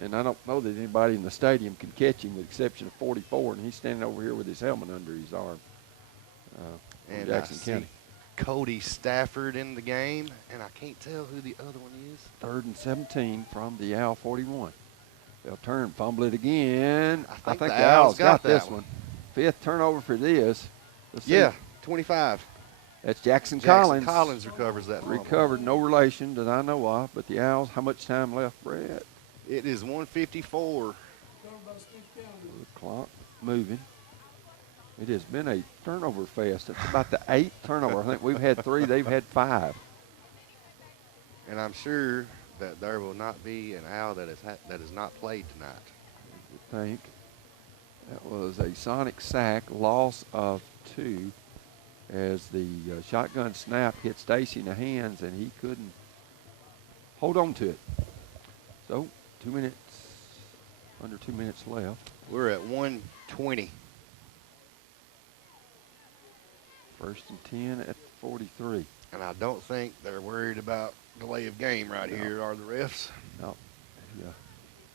And I don't know that anybody in the stadium can catch him with the exception of 44, and he's standing over here with his helmet under his arm. And Jackson County. Cody Stafford in the game, and I can't tell who the other one is. 3rd and 17 from the Owl 41. They'll turn, fumble it again. I think the the Owls got this that one. 5th turnover for this. Let's see. Yeah, 25. That's Jackson Collins Collins. recovers that fumble. Recovered, no relation that I know of, but the Owls, how much time left, Brett? It is 1:54. Covered by Smith County. The clock moving. It has been a turnover fest. It's about the 8th turnover. I think we've had 3. They've had 5. And I'm sure that there will not be an Owl that is not played tonight. I think that was a sonic sack, loss of 2, as the shotgun snap hit Stacy in the hands, and he couldn't hold on to it. So 2 minutes, under 2 minutes left. We're at 1:20. 1st and 10 at 43. And I don't think they're worried about delay of game right here, are the refs? No, yeah.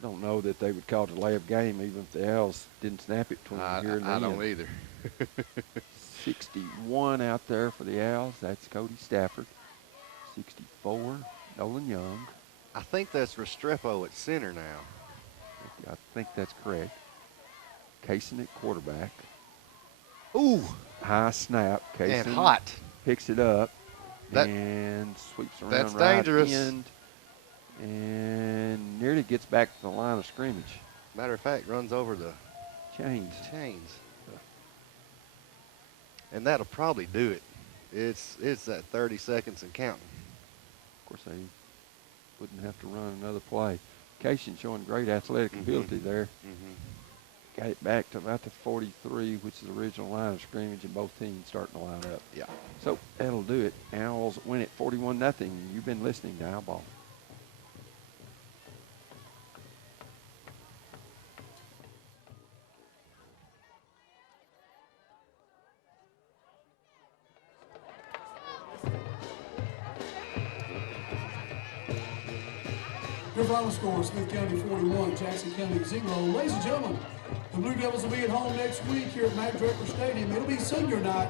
Don't know that they would call it a delay of game even if the Owls didn't snap it between here and I then. don't either. 61 out there for the Owls. That's Cody Stafford. 64, Nolan Young. I think that's Restrepo at center now. I think that's correct. Kaysen at quarterback. Ooh, High snap. Kaysen and hot. picks it up That- and sweeps around that's right dangerous. end and nearly gets back to the line of scrimmage. Matter of fact, runs over the Chains. chains. And that'll probably do it. It's at 30 seconds and counting. Of course, they wouldn't have to run another play. Kaysen showing great athletic ability there. Got it back to about the 43, which is the original line of scrimmage, and both teams starting to line up. Yeah. So that'll do it. Owls win it 41-0. You've been listening to Owl Ball. Your final score, Smith County 41, Jackson County 0. Ladies and gentlemen, the Blue Devils will be at home next week here at Mack Draper Stadium. It'll be senior night.